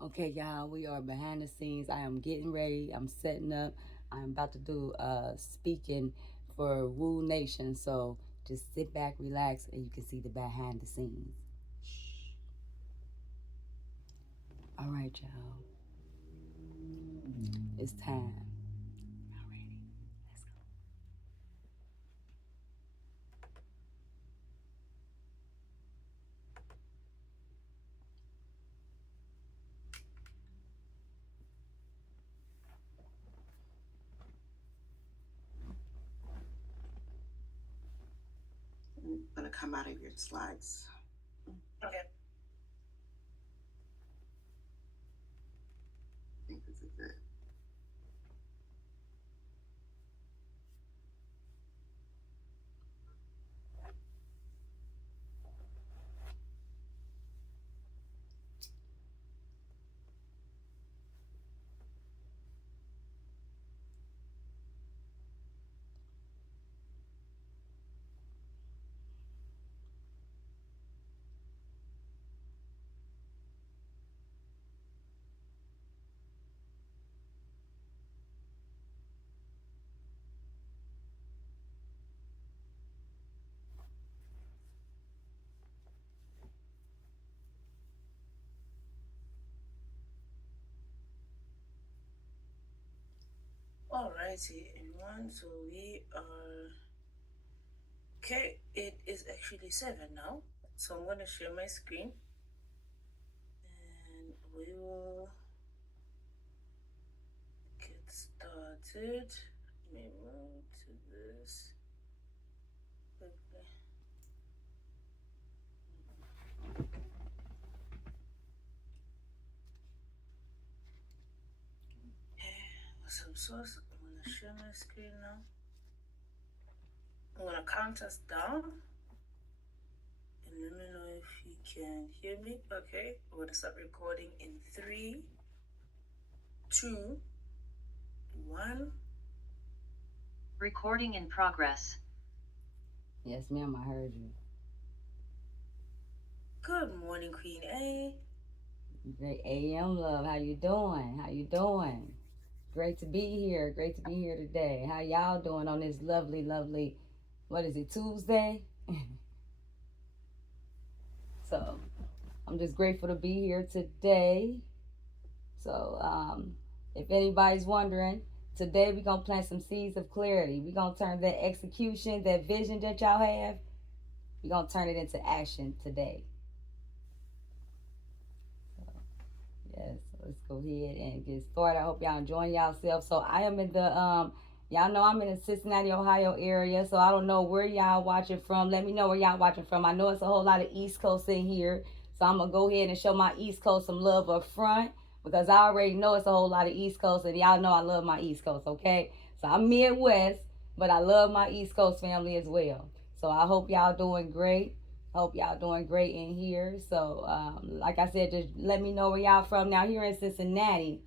Okay, y'all, we are behind the scenes. I am getting ready. I'm setting up. I'm about to do speaking for Woo Nation. So just sit back, relax, and you can see the behind the scenes. All right, y'all. It's time. Y'all ready? Let's go. I'm gonna come out of your slides. Okay. I think this is it. Alrighty, everyone. So we are okay. It is actually 7 now. So I'm gonna share my screen, and we will get started. Let me move to this quickly. Awesome source. I'm gonna share my screen now. I'm gonna count us down. And let me know if you can hear me. Okay, we're gonna start recording in 3, 2, 1. Recording in progress. Yes, ma'am, I heard you. Good morning, Queen A. Great AM love. How you doing? How you doing? Great to be here. Great to be here today. How y'all doing on this lovely, lovely, what is it, Tuesday? So I'm just grateful to be here today. So if anybody's wondering, today we're going to plant some seeds of clarity. We're going to turn that execution, that vision that y'all have, we're going to turn it into action today. So, yes, let's go ahead and get started. I hope y'all enjoying yourselves. So I am in the y'all know I'm in the Cincinnati, Ohio area, so I don't know where y'all watching from. Let me know where y'all watching from. I know it's a whole lot of East Coast in here, so I'm going to go ahead and show my East Coast some love up front because I already know it's a whole lot of East Coast, and y'all know I love my East Coast, okay? So I'm Midwest, but I love my East Coast family as well. So I hope y'all doing great. Hope y'all doing great in here. So, like I said, just let me know where y'all from. Now, here in Cincinnati,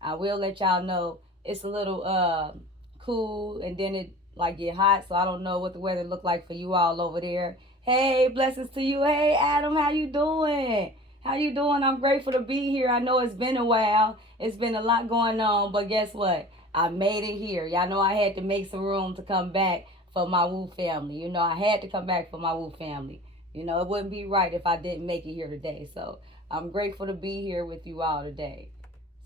I will let y'all know it's a little cool, and then it like get hot. So I don't know what the weather look like for you all over there. Hey, blessings to you. Hey, Adam, how you doing? How you doing? I'm grateful to be here. I know it's been a while. It's been a lot going on, but guess what? I made it here. Y'all know I had to make some room to come back for my Woo family. You know, I had to come back for my Woo family. You know, it wouldn't be right if I didn't make it here today. So I'm grateful to be here with you all today.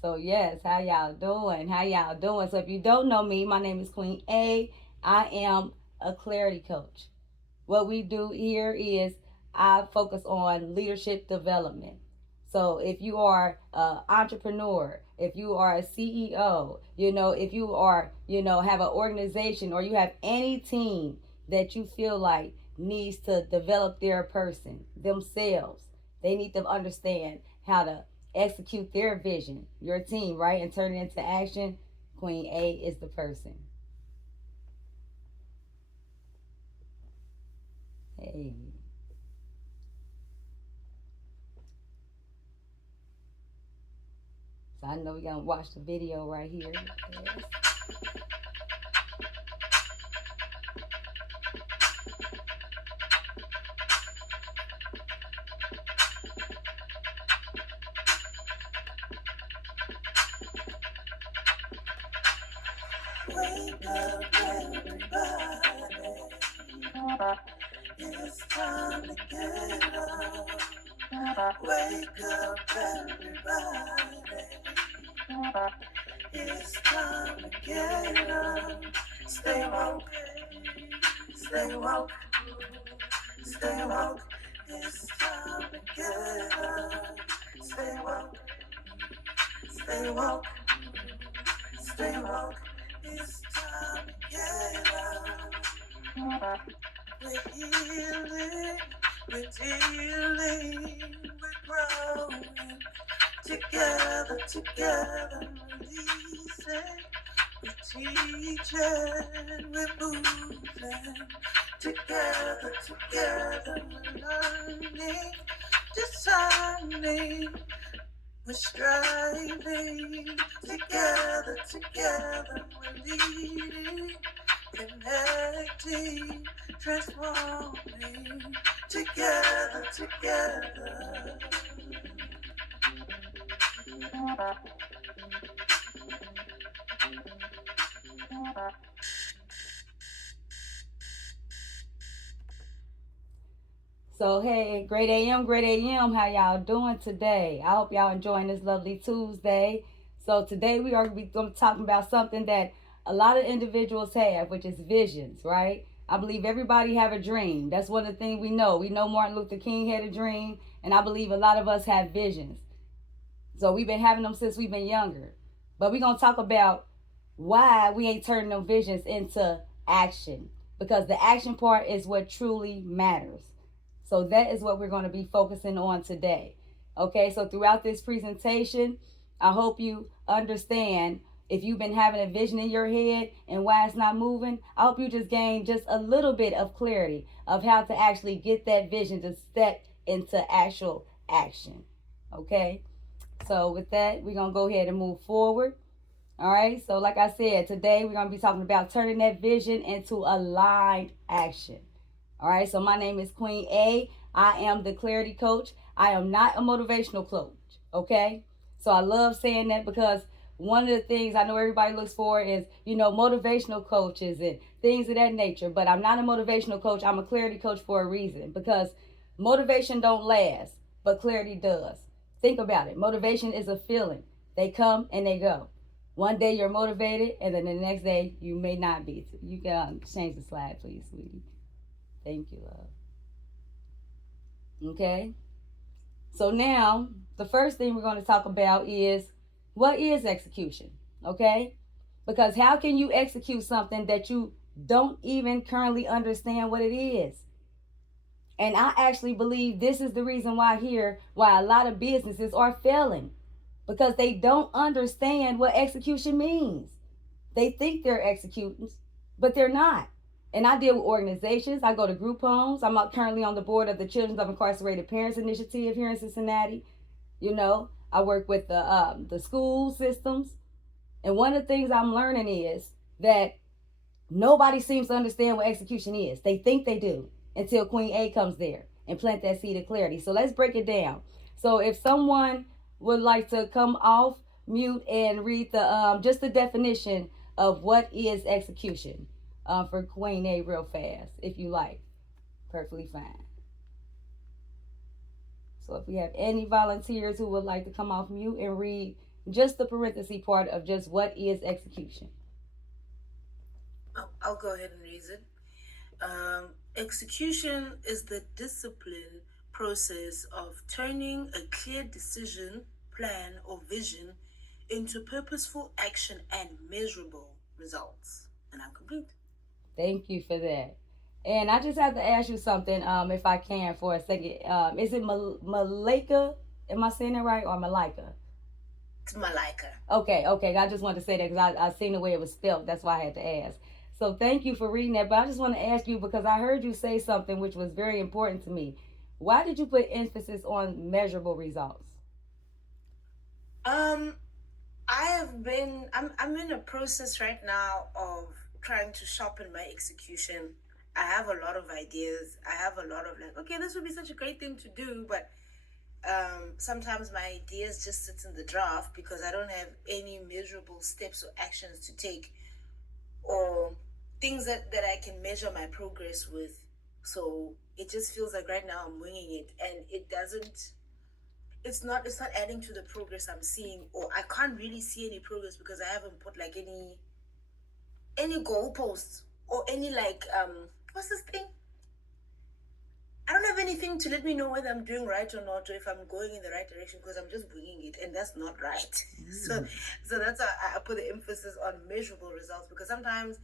So yes, how y'all doing? How y'all doing? So if you don't know me, my name is Queen A. I am a clarity coach. What we do here is I focus on leadership development. So if you are an entrepreneur, if you are a CEO, you know, if you are, you know, have an organization or you have any team that you feel like needs to develop their person, themselves, they need to understand how to execute their vision, your team, right, and turn it into action. Queen A is the person. Hey. So I know we're gonna watch the video right here. Yes. Wake up, everybody. It's time to get up. Wake up, everybody. It's time to get up. Stay woke. Stay woke. Stay woke. It's time to get up. Stay woke. Stay woke. Stay woke. It's time to get up. We're healing. We're dealing. We're growing. Together, releasing. We're teaching. We're moving. Together, we're learning. Discerning. We're striving. Together, we're leading. Connecting. Transforming. Together. So hey, great AM, how y'all doing today? I hope y'all enjoying this lovely Tuesday. So today we are going to be talking about something that a lot of individuals have, which is visions, right? I believe everybody have a dream. That's one of the things we know. We know Martin Luther King had a dream, and I believe a lot of us have visions. So we've been having them since we've been younger. But we're going to talk about why we ain't turning them visions into action, because the action part is what truly matters. So that is what we're going to be focusing on today. Okay, so throughout this presentation, I hope you understand if you've been having a vision in your head and why it's not moving. I hope you just gain just a little bit of clarity of how to actually get that vision to step into actual action. Okay, so with that, we're going to go ahead and move forward. All right, so like I said, today we're going to be talking about turning that vision into aligned action. All right, so my name is Queen A. I am the clarity coach. I am not a motivational coach, okay? So I love saying that because one of the things I know everybody looks for is, motivational coaches and things of that nature. But I'm not a motivational coach. I'm a clarity coach for a reason, because motivation don't last, but clarity does. Think about it. Motivation is a feeling. They come and they go. One day you're motivated, and then the next day you may not be. You can change the slide, please, sweetie. Thank you, love. Okay? So now, the first thing we're going to talk about is, what is execution? Okay? Because how can you execute something that you don't even currently understand what it is? And I actually believe this is the reason why a lot of businesses are failing. Because they don't understand what execution means. They think they're executing, but they're not. And I deal with organizations. I go to group homes. I'm currently on the board of the Children of Incarcerated Parents Initiative here in Cincinnati. I work with the school systems. And one of the things I'm learning is that nobody seems to understand what execution is. They think they do until Queen A comes there and plant that seed of clarity. So let's break it down. So if someone would like to come off mute and read just the definition of what is execution. For Queen A real fast, if you like. Perfectly fine. So if we have any volunteers who would like to come off mute and read just the parenthesis part of just what is execution. I'll go ahead and read it. Execution is the discipline process of turning a clear decision, plan, or vision into purposeful action and measurable results. And I'm complete. Thank you for that. And I just have to ask you something, if I can, for a second. Is it Malika? Am I saying it right, or Malika? It's Malika. Okay. I just wanted to say that because I seen the way it was spelled. That's why I had to ask. So thank you for reading that. But I just want to ask you, because I heard you say something which was very important to me. Why did you put emphasis on measurable results? I'm in a process right now of trying to sharpen my execution. I have a lot of ideas. I have a lot of okay, this would be such a great thing to do, but sometimes my ideas just sit in the draft because I don't have any measurable steps or actions to take or things that I can measure my progress with. So it just feels like right now I'm winging it, and it's not adding to the progress I'm seeing, or I can't really see any progress because I haven't put like any goalposts or any like what's this thing? I don't have anything to let me know whether I'm doing right or not, or if I'm going in the right direction, because I'm just winging it, and that's not right. So that's why I put the emphasis on measurable results, because sometimes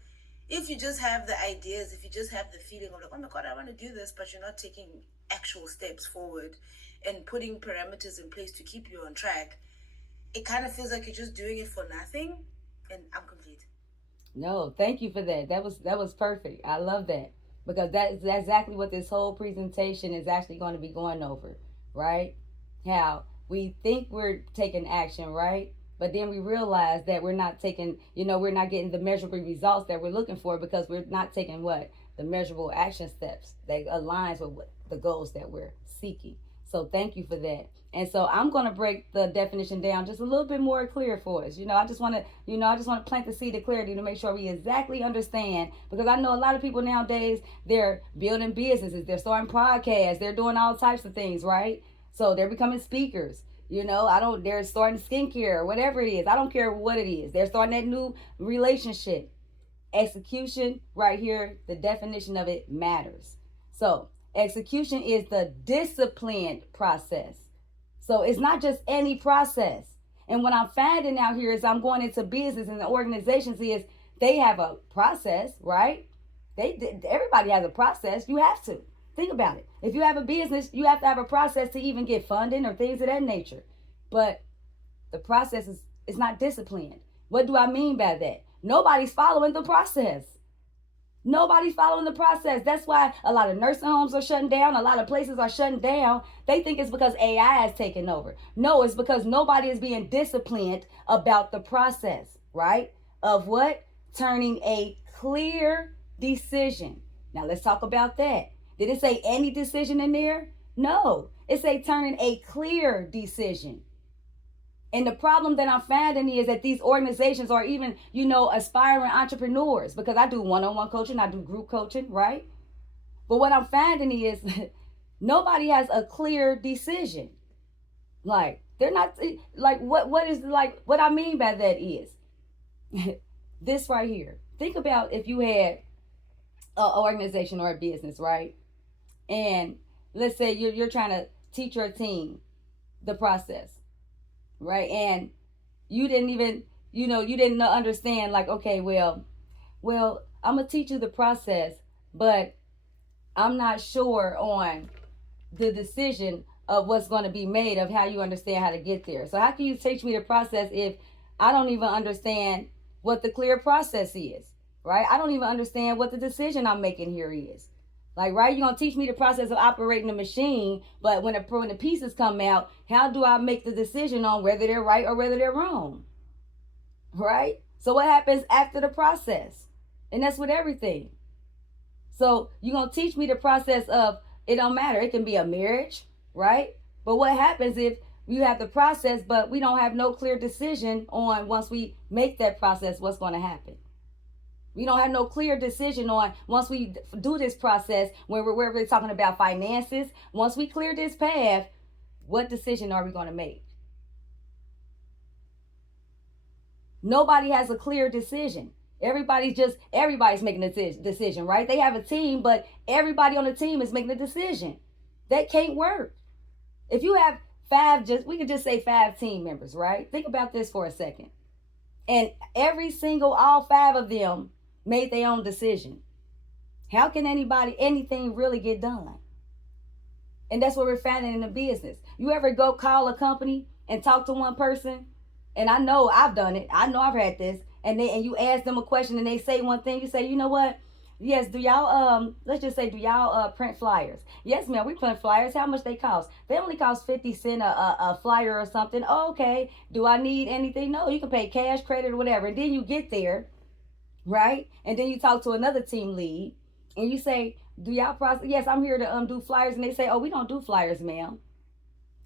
if you just have the ideas, if you just have the feeling of like, oh my god, I want to do this, but you're not taking actual steps forward and putting parameters in place to keep you on track, it kind of feels like you're just doing it for nothing. And I'm complete. No, thank you for that. That was perfect. I love that because that's exactly what this whole presentation is actually going to be going over, right? How we think we're taking action, right? But then we realize that we're not taking, we're not getting the measurable results that we're looking for because we're not taking what? The measurable action steps that aligns with what the goals that we're seeking. So thank you for that. And so I'm going to break the definition down just a little bit more clear for us. I just want to plant the seed of clarity to make sure we exactly understand, because I know a lot of people nowadays, they're building businesses, they're starting podcasts, they're doing all types of things, right? So they're becoming speakers. They're starting skincare, whatever it is. I don't care what it is. They're starting that new relationship. Execution, right here, the definition of it matters. So execution is the disciplined process. So it's not just any process. And what I'm finding out here is I'm going into business and the organizations is they have a process, right? Everybody has a process. You have to think about it. If you have a business, you have to have a process to even get funding or things of that nature. But the process is not disciplined. What do I mean by that? Nobody's following the process. Nobody's following the process. That's why a lot of nursing homes are shutting down. A lot of places are shutting down. They think it's because AI is taking over. No, it's because nobody is being disciplined about the process, right? Of what? Turning a clear decision. Now let's talk about that. Did it say any decision in there? No. It say turning a clear decision. And the problem that I'm finding is that these organizations are even, aspiring entrepreneurs, because I do one-on-one coaching, I do group coaching, right? But what I'm finding is nobody has a clear decision. Like, they're not, like, what I mean by that is this right here. Think about if you had an organization or a business, right? And let's say you're trying to teach your team the process, right? And you didn't even, you didn't understand, like, okay, well, I'm gonna teach you the process, but I'm not sure on the decision of what's going to be made of how you understand how to get there. So how can you teach me the process if I don't even understand what the clear process is, right? I don't even understand what the decision I'm making here is. Like, right, you're going to teach me the process of operating the machine, but when the pieces come out, how do I make the decision on whether they're right or whether they're wrong? Right? So what happens after the process? And that's with everything. So you're going to teach me the process of, it don't matter. It can be a marriage, right? But what happens if you have the process, but we don't have no clear decision on, once we make that process, what's going to happen? We don't have no clear decision on, once we do this process, where we're talking about finances, once we clear this path, what decision are we going to make? Nobody has a clear decision. Everybody's making a decision, right? They have a team, but everybody on the team is making a decision. That can't work. If you have we could just say 5 team members, right? Think about this for a second. And all 5 of them made their own decision. How can anything really get done? And that's what we're finding in the business. You ever go call a company and talk to one person? And I know I've done it. I know I've had this. And you ask them a question and they say one thing. You say, you know what? Yes, do y'all let's just say, do y'all print flyers? Yes, ma'am, we print flyers. How much they cost? They only cost 50 cents a flyer or something. Oh, okay. Do I need anything? No, you can pay cash, credit, or whatever. And then you get there, right? And then you talk to another team lead and you say, do y'all process? Yes, I'm here to do flyers. And they say, oh, we don't do flyers, ma'am.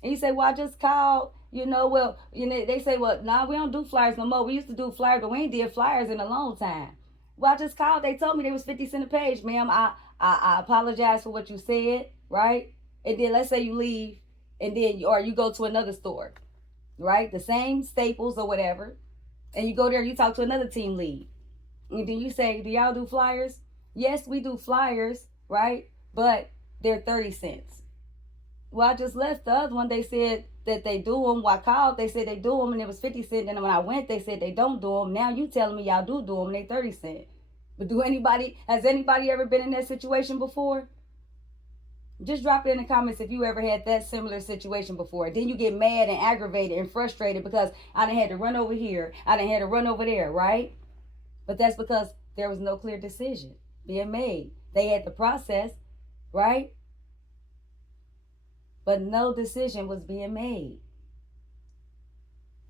And you say, well, I just called, they say, well, nah, we don't do flyers no more. We used to do flyers, but we ain't did flyers in a long time. Well, I just called. They told me they was 50 cents a page, ma'am. I apologize for what you said, right? And then let's say you leave, and then or you go to another store, right? The same Staples or whatever, and you go there, you talk to another team lead, and then you say, "Do y'all do flyers?" Yes, we do flyers, right? But they're 30 cents. Well, I just left the other one. They said that they do them. Well, I called. They said they do them, and it was 50 cents. And when I went, they said they don't do them. Now you telling me y'all do them, and they 30 cents. But has anybody ever been in that situation before? Just drop it in the comments if you ever had that similar situation before. Then you get mad and aggravated and frustrated because I done had to run over here. I done had to run over there, right? But that's because there was no clear decision being made. They had the process, right? But no decision was being made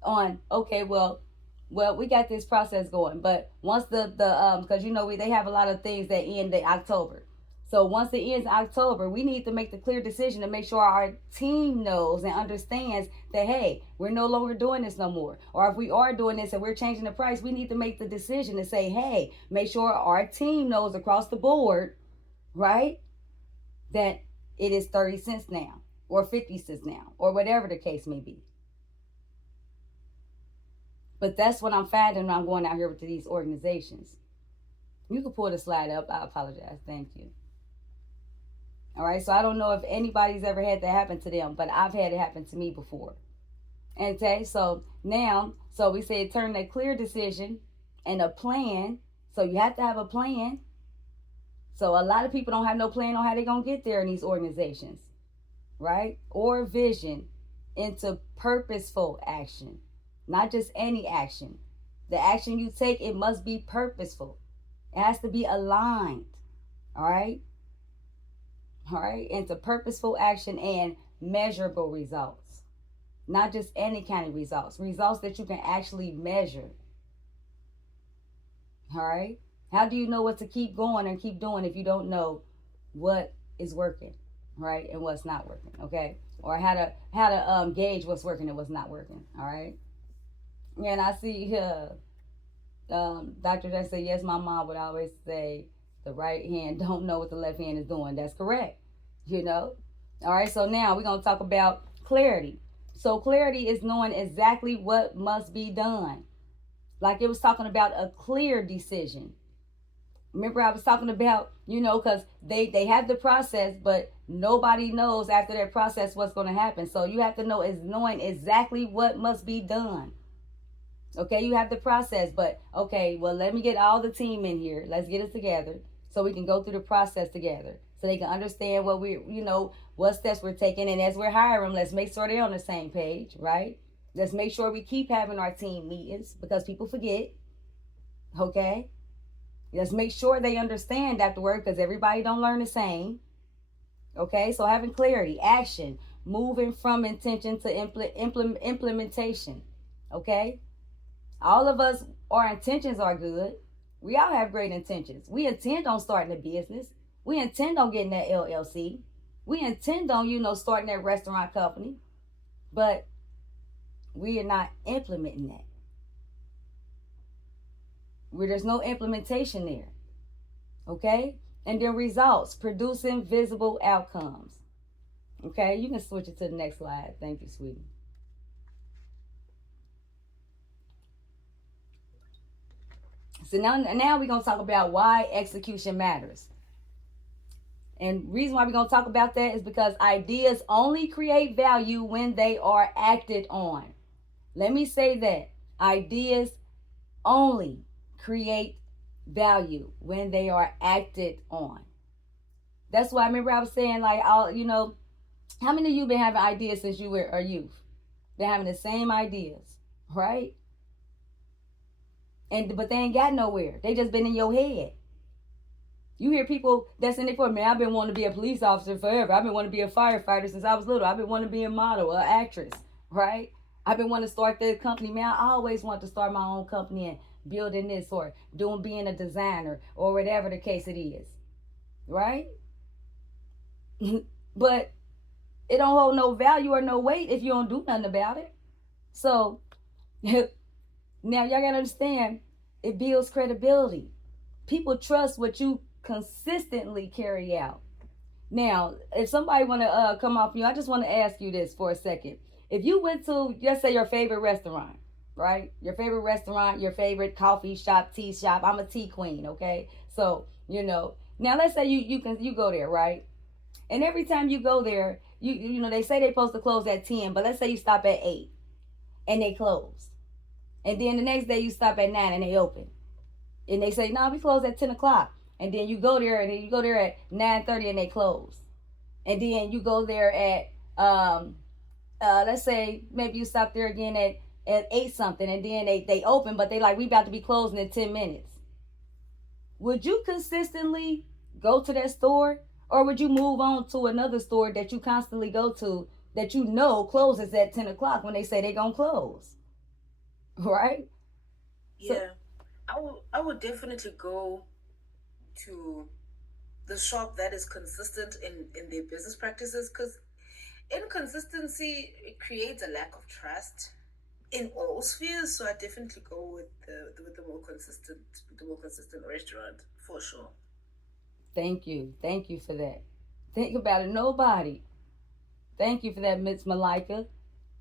on, okay, well, we got this process going, but once because they have a lot of things that end in October. So once it ends in October, we need to make the clear decision to make sure our team knows and understands that, hey, we're no longer doing this no more. Or if we are doing this and we're changing the price, we need to make the decision to say, hey, make sure our team knows across the board, right, that it is 30 cents now or 50 cents now or whatever the case may be. But that's what I'm finding when I'm going out here to these organizations. You can pull the slide up. I apologize. Thank you. All right. So I don't know if anybody's ever had that happen to them, but I've had it happen to me before. Okay. So now, we say turn a clear decision and a plan. So you have to have a plan. So a lot of people don't have no plan on how they're going to get there in these organizations, right? Or vision into purposeful action. Not just any action. The action you take, it must be purposeful. It has to be aligned. All right? All right? Into purposeful action and measurable results. Not just any kind of results. Results that you can actually measure. All right? How do you know what to keep going and keep doing if you don't know what is working, right? And what's not working, okay? Or how to gauge what's working and what's not working, all right? And I see Dr. Jack said, yes, my mom would always say the right hand don't know what the left hand is doing. That's correct, All right, so now we're going to talk about clarity. So clarity is knowing exactly what must be done. Like it was talking about a clear decision. Remember I was talking about, because they have the process, but nobody knows after that process what's going to happen. So you have to know is knowing exactly what must be done. Okay, you have the process, but okay, well, let me get all the team in here. Let's get it together so we can go through the process together so they can understand what what steps we're taking. And as we're hiring them, let's make sure they're on the same page, right? Let's make sure we keep having our team meetings because people forget. Okay, let's make sure they understand afterward because everybody don't learn the same. Okay, so having clarity, action, moving from intention to implementation. Okay. All of us, our intentions are good. We all have great intentions. We intend on starting a business. We intend on getting that LLC. We intend on, starting that restaurant company. But we are not implementing that. There's no implementation there. Okay? And then results, producing visible outcomes. Okay? You can switch it to the next slide. Thank you, sweetie. So now we're going to talk about why execution matters. And reason why we're going to talk about that is because ideas only create value when they are acted on. Let me say that. Ideas only create value when they are acted on. That's why I remember I was saying, like, how many of you been having ideas since you were a youth? Been having the same ideas, right? But they ain't got nowhere. They just been in your head. You hear people that's in there for, man, I've been wanting to be a police officer forever. I've been wanting to be a firefighter since I was little. I've been wanting to be a model, an actress, right? I've been wanting to start the company. Man, I always wanted to start my own company and building this or being a designer or whatever the case it is, right? But it don't hold no value or no weight if you don't do nothing about it. So now y'all gotta understand, it builds credibility. People trust what you consistently carry out. Now, if somebody want to come off you, I just want to ask you this for a second. If you went to, let's say, your favorite restaurant, right? Your favorite restaurant, your favorite coffee shop, tea shop. I'm a tea queen, okay? So, now let's say you go there, right? And every time you go there, they say they're supposed to close at 10, but let's say you stop at 8 and they close. And then the next day you stop at 9 and they open. And they say, no, we close at 10 o'clock. And then you go there, and then you go there at 9:30 and they close. And then you go there at, let's say, maybe you stop there again at 8 something, and then they open, but they like, we about to be closing in 10 minutes. Would you consistently go to that store? Or would you move on to another store that you constantly go to that you know closes at 10 o'clock when they say they're going to close? Right? Yeah. I would definitely go to the shop that is consistent in their business practices, because inconsistency, it creates a lack of trust in all spheres. So I definitely go with the more consistent restaurant for sure. Thank you for that. Think about it. Nobody. Thank you for that, Miss Malika.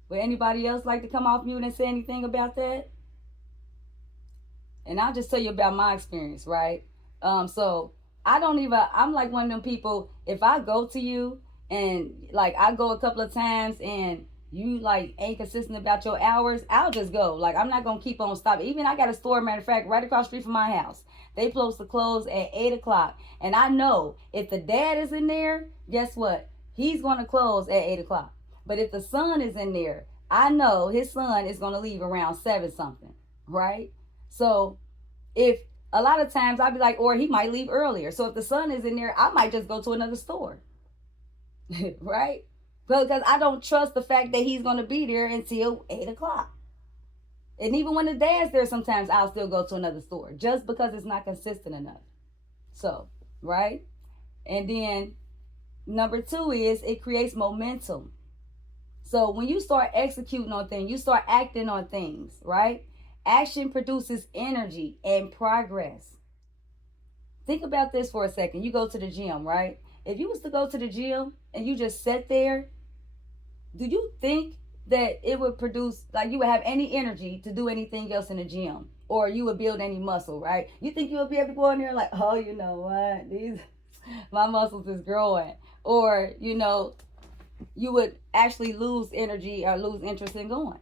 Would anybody else like to come off mute and say anything about that? And I'll just tell you about my experience, right? So I'm like one of them people, if I go to you and like I go a couple of times and you like ain't consistent about your hours, I'll just go. Like, I'm not gonna keep on stopping. Even I got a store, matter of fact, right across the street from my house. They supposed to close at 8 o'clock. And I know if the dad is in there, guess what? He's gonna close at 8 o'clock. But if the son is in there, I know his son is gonna leave around 7 something, right? So if a lot of times I'd be like, or he might leave earlier. So if the son is in there, I might just go to another store. Right? Because I don't trust the fact that he's going to be there until 8 o'clock. And even when the dad's there, sometimes I'll still go to another store just because it's not consistent enough. So, right? And then number 2 is it creates momentum. So when you start executing on things, you start acting on things, right? Action produces energy and progress. Think about this for a second. You go to the gym, right? If you was to go to the gym and you just sat there, do you think that it would produce, like you would have any energy to do anything else in the gym? Or you would build any muscle, right? You think you would be able to go in there like, oh, you know what? My muscles is growing. Or, you would actually lose energy or lose interest in going.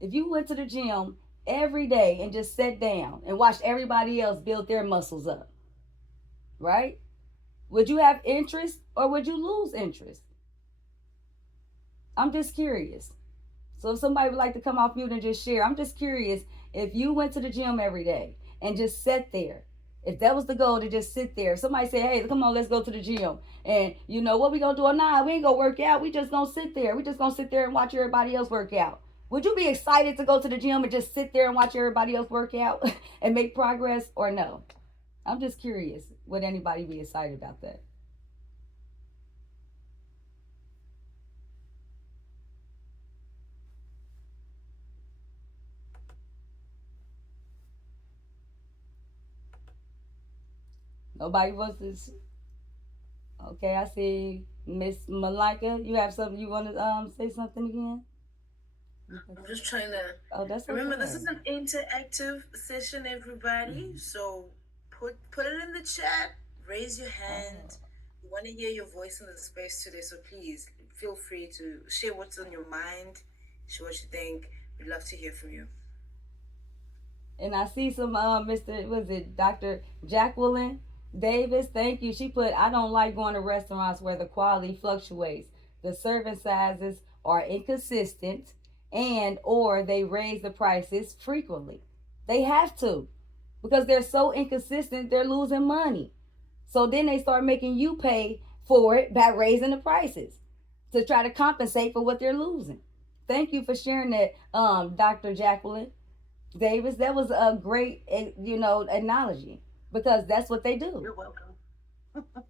If you went to the gym every day and just sat down and watched everybody else build their muscles up, right? Would you have interest or would you lose interest? I'm just curious. So if somebody would like to come off mute and just share, I'm just curious, if you went to the gym every day and just sat there, if that was the goal, to just sit there. If somebody said, hey, come on, let's go to the gym. And what we gonna do? Nah, we ain't gonna work out. We just gonna sit there. We just gonna sit there and watch everybody else work out. Would you be excited to go to the gym and just sit there and watch everybody else work out and make progress, or no? I'm just curious. Would anybody be excited about that? Nobody wants to. Okay, I see Miss Malika. You have something you want to say something again? I'm just trying to That's remember, okay. this is an interactive session, everybody. So put it in the chat, raise your hand. We want to hear your voice in the space today, so please feel free to share what's on your mind, share what you think. We'd love to hear from you. And I see some Dr. Jacqueline Davis, thank you. She put, I don't like going to restaurants where the quality fluctuates. The serving sizes are inconsistent and or they raise the prices frequently. They have to, because they're so inconsistent, they're losing money. So then they start making you pay for it by raising the prices to try to compensate for what they're losing. Thank you for sharing that, Dr. Jacqueline Davis. That was a great, analogy, because that's what they do. You're welcome.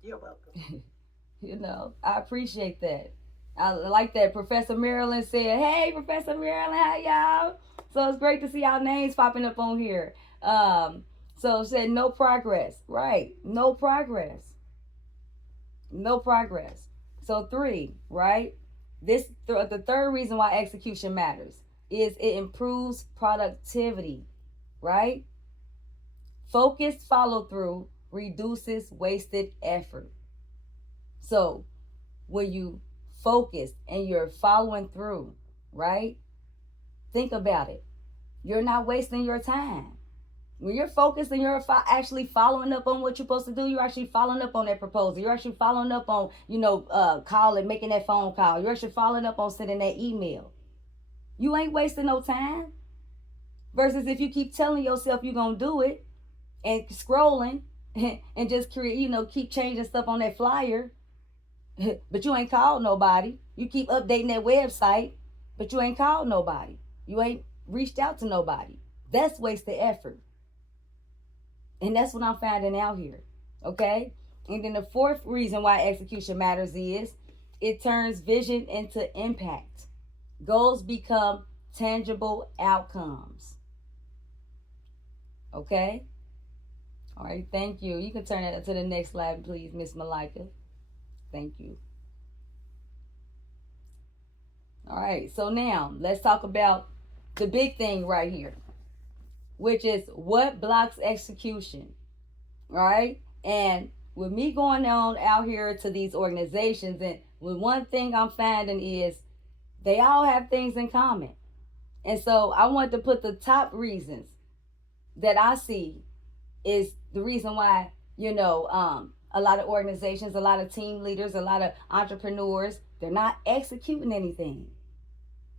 You're welcome. I appreciate that. I like that Professor Marilyn said, hey, Professor Marilyn, how y'all? So it's great to see our names popping up on here. So So it said no progress. Right. No progress. No progress. So 3, right? The third reason why execution matters is it improves productivity, right? Focused follow through reduces wasted effort. So when you focus and you're following through, right? Think about it. You're not wasting your time. When you're focused and you're actually following up on what you're supposed to do, you're actually following up on that proposal. You're actually following up on, calling, making that phone call. You're actually following up on sending that email. You ain't wasting no time. Versus if you keep telling yourself you're going to do it and scrolling and just keep changing stuff on that flyer, but you ain't called nobody. You keep updating that website, but you ain't called nobody. You ain't reached out to nobody. That's wasted effort. And that's what I'm finding out here. Okay? And then the fourth reason why execution matters is it turns vision into impact. Goals become tangible outcomes. Okay? All right, thank you. You can turn that to the next slide, please, Miss Malika. Thank you. All right, so now let's talk about the big thing right here, which is what blocks execution. All right? And with me going on out here to these organizations, and one thing I'm finding is they all have things in common. And so I want to put the top reasons that I see is the reason why, a lot of organizations, a lot of team leaders, a lot of entrepreneurs, they're not executing anything.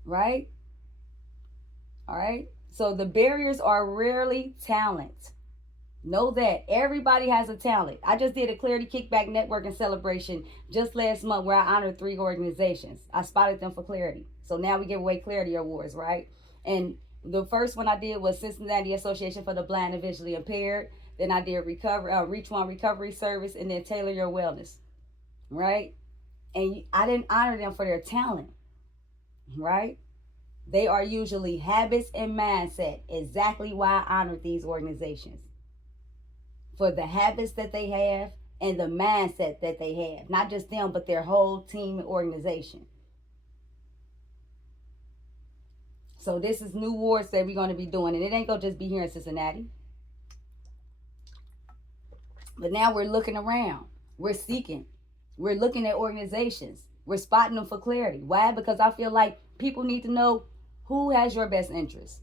Right? All right? So the barriers are rarely talent. Know that everybody has a talent. I just did a Clarity Kickback Networking celebration just last month where I honored 3 organizations. I spotted them for clarity. So now we give away Clarity Awards, right? And the first one I did was Cincinnati Association for the Blind and Visually Impaired. Then I did Reach One Recovery Service, and then Tailor Your Wellness, right? And I didn't honor them for their talent, right? They are usually habits and mindset. Exactly why I honored these organizations. For the habits that they have and the mindset that they have. Not just them, but their whole team and organization. So this is new awards that we're going to be doing. And it ain't going to just be here in Cincinnati. But now we're looking around. We're seeking. We're looking at organizations. We're spotting them for clarity. Why? Because I feel like people need to know who has your best interest.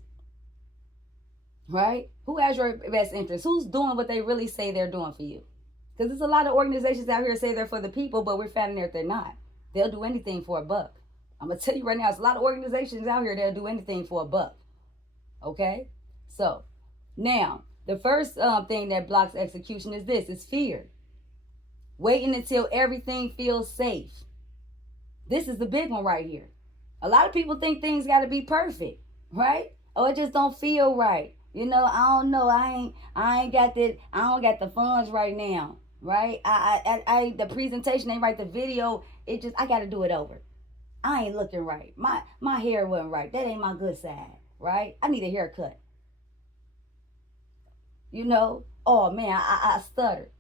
Right? Who has your best interest? Who's doing what they really say they're doing for you? Because there's a lot of organizations out here say they're for the people, but we're finding out they're not. They'll do anything for a buck. I'm going to tell you right now, there's a lot of organizations out here that'll do anything for a buck. Okay? So, now, the first thing that blocks execution is this. It's fear. Waiting until everything feels safe. This is the big one right here. A lot of people think things got to be perfect, right? Oh, it just don't feel right. I don't know. I ain't got that. I don't got the funds right now, right? I the presentation ain't right. The video, I got to do it over. I ain't looking right. My hair wasn't right. That ain't my good side, right? I need a haircut. Oh man, I stuttered,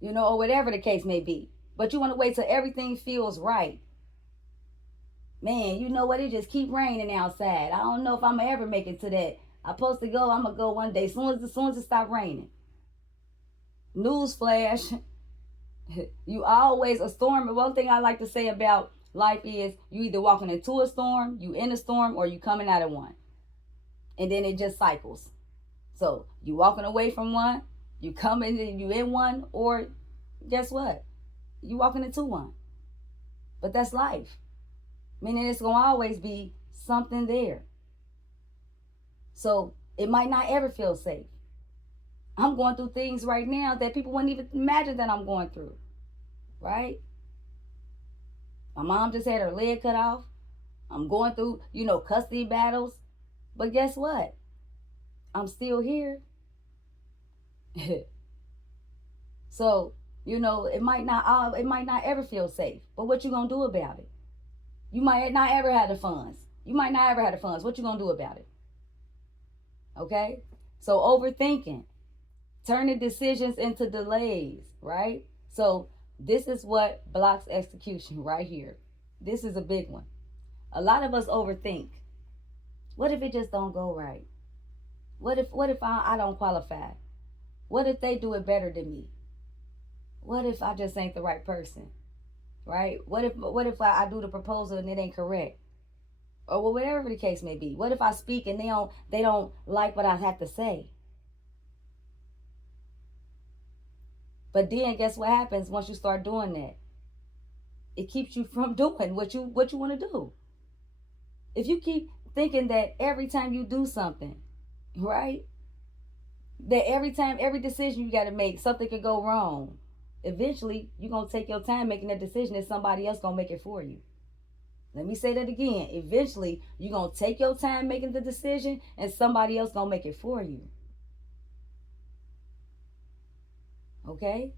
or whatever the case may be. But you want to wait till everything feels right. Man, you know what? It just keep raining outside. I don't know if I'm ever make it to that. I'm supposed to go. I'm gonna go one day. As soon as it stop raining. Newsflash. You always a storm. One thing I like to say about life is you either walking into a storm, you in a storm, or you coming out of one. And then it just cycles. So you walking away from one, you in one, or guess what? You walking into one. But that's life. Meaning it's gonna always be something there. So it might not ever feel safe. I'm going through things right now that people wouldn't even imagine that I'm going through. Right? My mom just had her leg cut off. I'm going through, custody battles. But guess what? I'm still here. So, it might not ever feel safe. But what you gonna do about it? You might not ever have the funds. What you gonna do about it? Okay? So overthinking. Turning decisions into delays, right? So this is what blocks execution right here. This is a big one. A lot of us overthink. What if it just don't go right? What if I don't qualify? What if they do it better than me? What if I just ain't the right person? Right? What if I do the proposal and it ain't correct? Or whatever the case may be. What if I speak and they don't like what I have to say? But then guess what happens once you start doing that? It keeps you from doing what you want to do. If you keep thinking that every time you do something, right? That every time, every decision you got to make, something could go wrong. Eventually, you're going to take your time making that decision and somebody else going to make it for you. Let me say that again. Eventually, you're going to take your time making the decision and somebody else going to make it for you. Okay?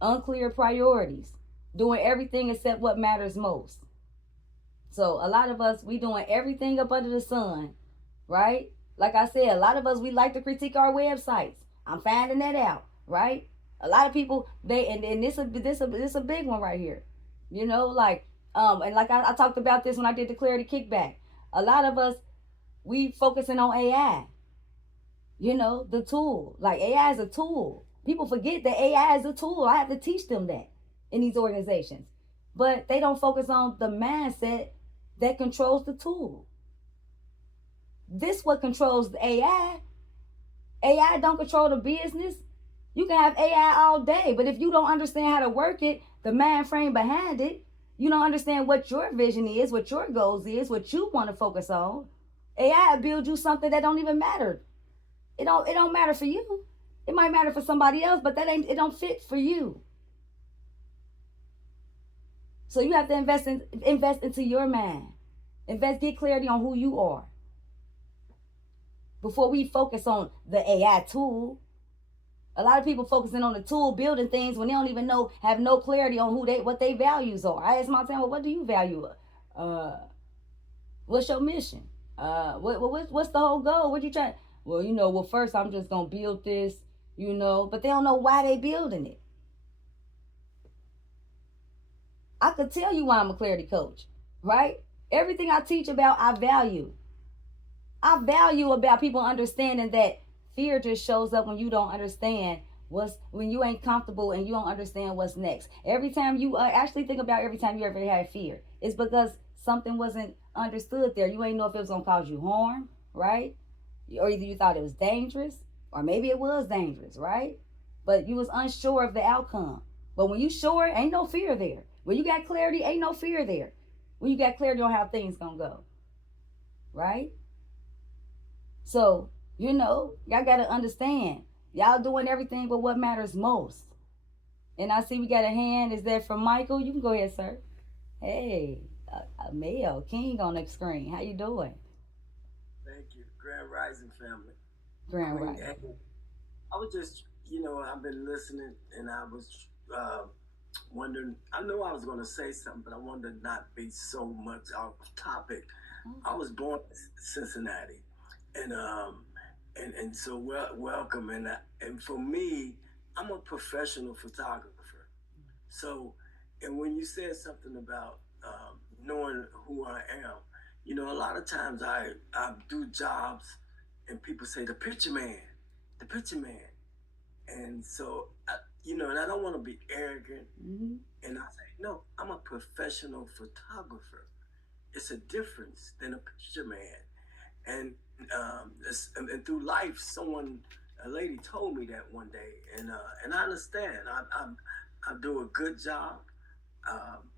Unclear priorities. Doing everything except what matters most. So a lot of us, we doing everything up under the sun, right? Like I said, a lot of us, we like to critique our websites. I'm finding that out, right? A lot of people, and this a big one right here. You know, like and like I talked about this when I did the clarity kickback. A lot of us, we focusing on AI. You know, the tool. Like AI is a tool. People forget that AI is a tool. I have to teach them that in these organizations. But they don't focus on the mindset that controls the tool. This what controls the AI. AI don't control the business. You can have AI all day, but if you don't understand how to work it, the mind frame behind it, you don't understand what your vision is, what your goals is, what you want to focus on. AI will build you something that don't even matter. It don't matter for you. It might matter for somebody else, but it don't fit for you. So you have to invest into your mind. Get clarity on who you are. Before we focus on the AI tool. A lot of people focusing on the tool, building things when they don't even have no clarity on what they values are. I ask my time, well, what do you value? What's your mission? What's the whole goal? What you trying? Well, first I'm just gonna build this, but they don't know why they building it. I could tell you why I'm a clarity coach, right? Everything I teach about, I value. I value about people understanding that fear just shows up when you don't understand when you ain't comfortable and you don't understand what's next. Every time you actually think about every time you ever had fear, it's because something wasn't understood there. You ain't know if it was gonna cause you harm, right? Or either you thought it was dangerous, or maybe it was dangerous, right? But you was unsure of the outcome. But when you sure, ain't no fear there. When you got clarity, ain't no fear there. When you got clarity on how things gonna go, right? So, y'all got to understand. Y'all doing everything but what matters most. And I see we got a hand. Is that from Michael? You can go ahead, sir. Hey, a male king on the screen. How you doing? Thank you. Grand Rising family. Grand Queen Rising. I was just, I've been listening and I was wondering, I know I was going to say something, but I wanted to not be so much off topic. I was born in Cincinnati. And so welcome, and for me, I'm a professional photographer. So, and when you said something about knowing who I am, a lot of times I do jobs, and people say the picture man, and so and I don't want to be arrogant, and I say no, I'm a professional photographer. It's a difference than a picture man. And and through life, a lady told me that one day, and I understand. I do a good job. Um,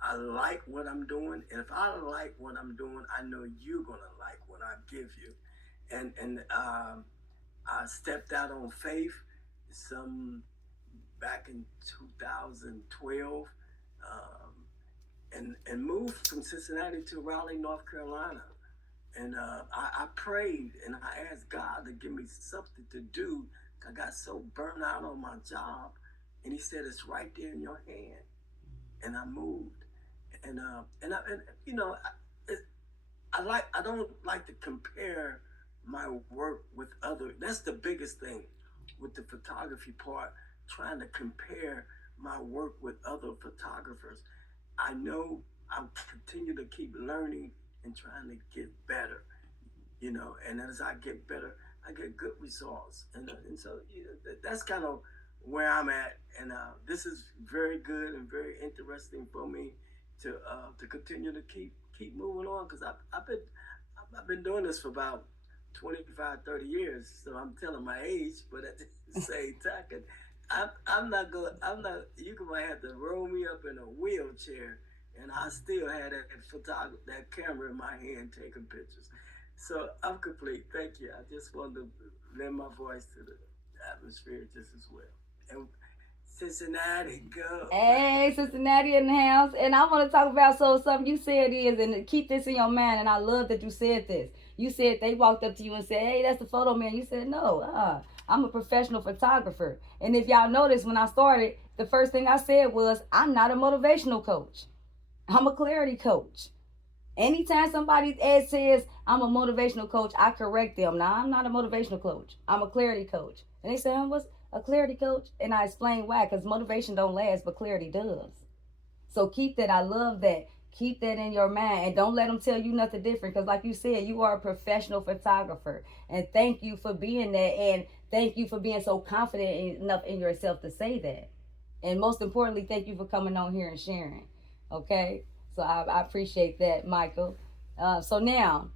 I like what I'm doing, and if I like what I'm doing, I know you're gonna like what I give you. And I stepped out on faith some back in 2012, and moved from Cincinnati to Raleigh, North Carolina. And I prayed and I asked God to give me something to do. I got so burnt out on my job, and He said it's right there in your hand. And I moved, and I don't like to compare my work with other. That's the biggest thing with the photography part, trying to compare my work with other photographers. I know I'm continue to keep learning and trying to get better, and as I get better, I get good results. And so that's kind of where I'm at. And this is very good and very interesting for me to continue to keep moving on, because I've been doing this for about 25, 30 years. So I'm telling my age, but at the same time, I'm not going. I'm not. You might have to roll me up in a wheelchair, and I still had that camera in my hand taking pictures. So I'm complete. Thank you. I just wanted to lend my voice to the atmosphere just as well. And Cincinnati, go. Hey, Cincinnati in the house. And I want to talk about something you said is, and keep this in your mind, and I love that you said this. You said they walked up to you and said, hey, that's the photo man. You said, no, I'm a professional photographer. And if y'all noticed, when I started, the first thing I said was, I'm not a motivational coach. I'm a clarity coach. Anytime somebody says I'm a motivational coach, I correct them. Now, I'm not a motivational coach. I'm a clarity coach. And they say, what's a clarity coach? And I explain why, because motivation don't last, but clarity does. So keep that. I love that. Keep that in your mind, and don't let them tell you nothing different, because like you said, you are a professional photographer. And thank you for being that, and thank you for being so confident enough in yourself to say that. And most importantly, thank you for coming on here and sharing. Okay? So I appreciate that, Michael. So now,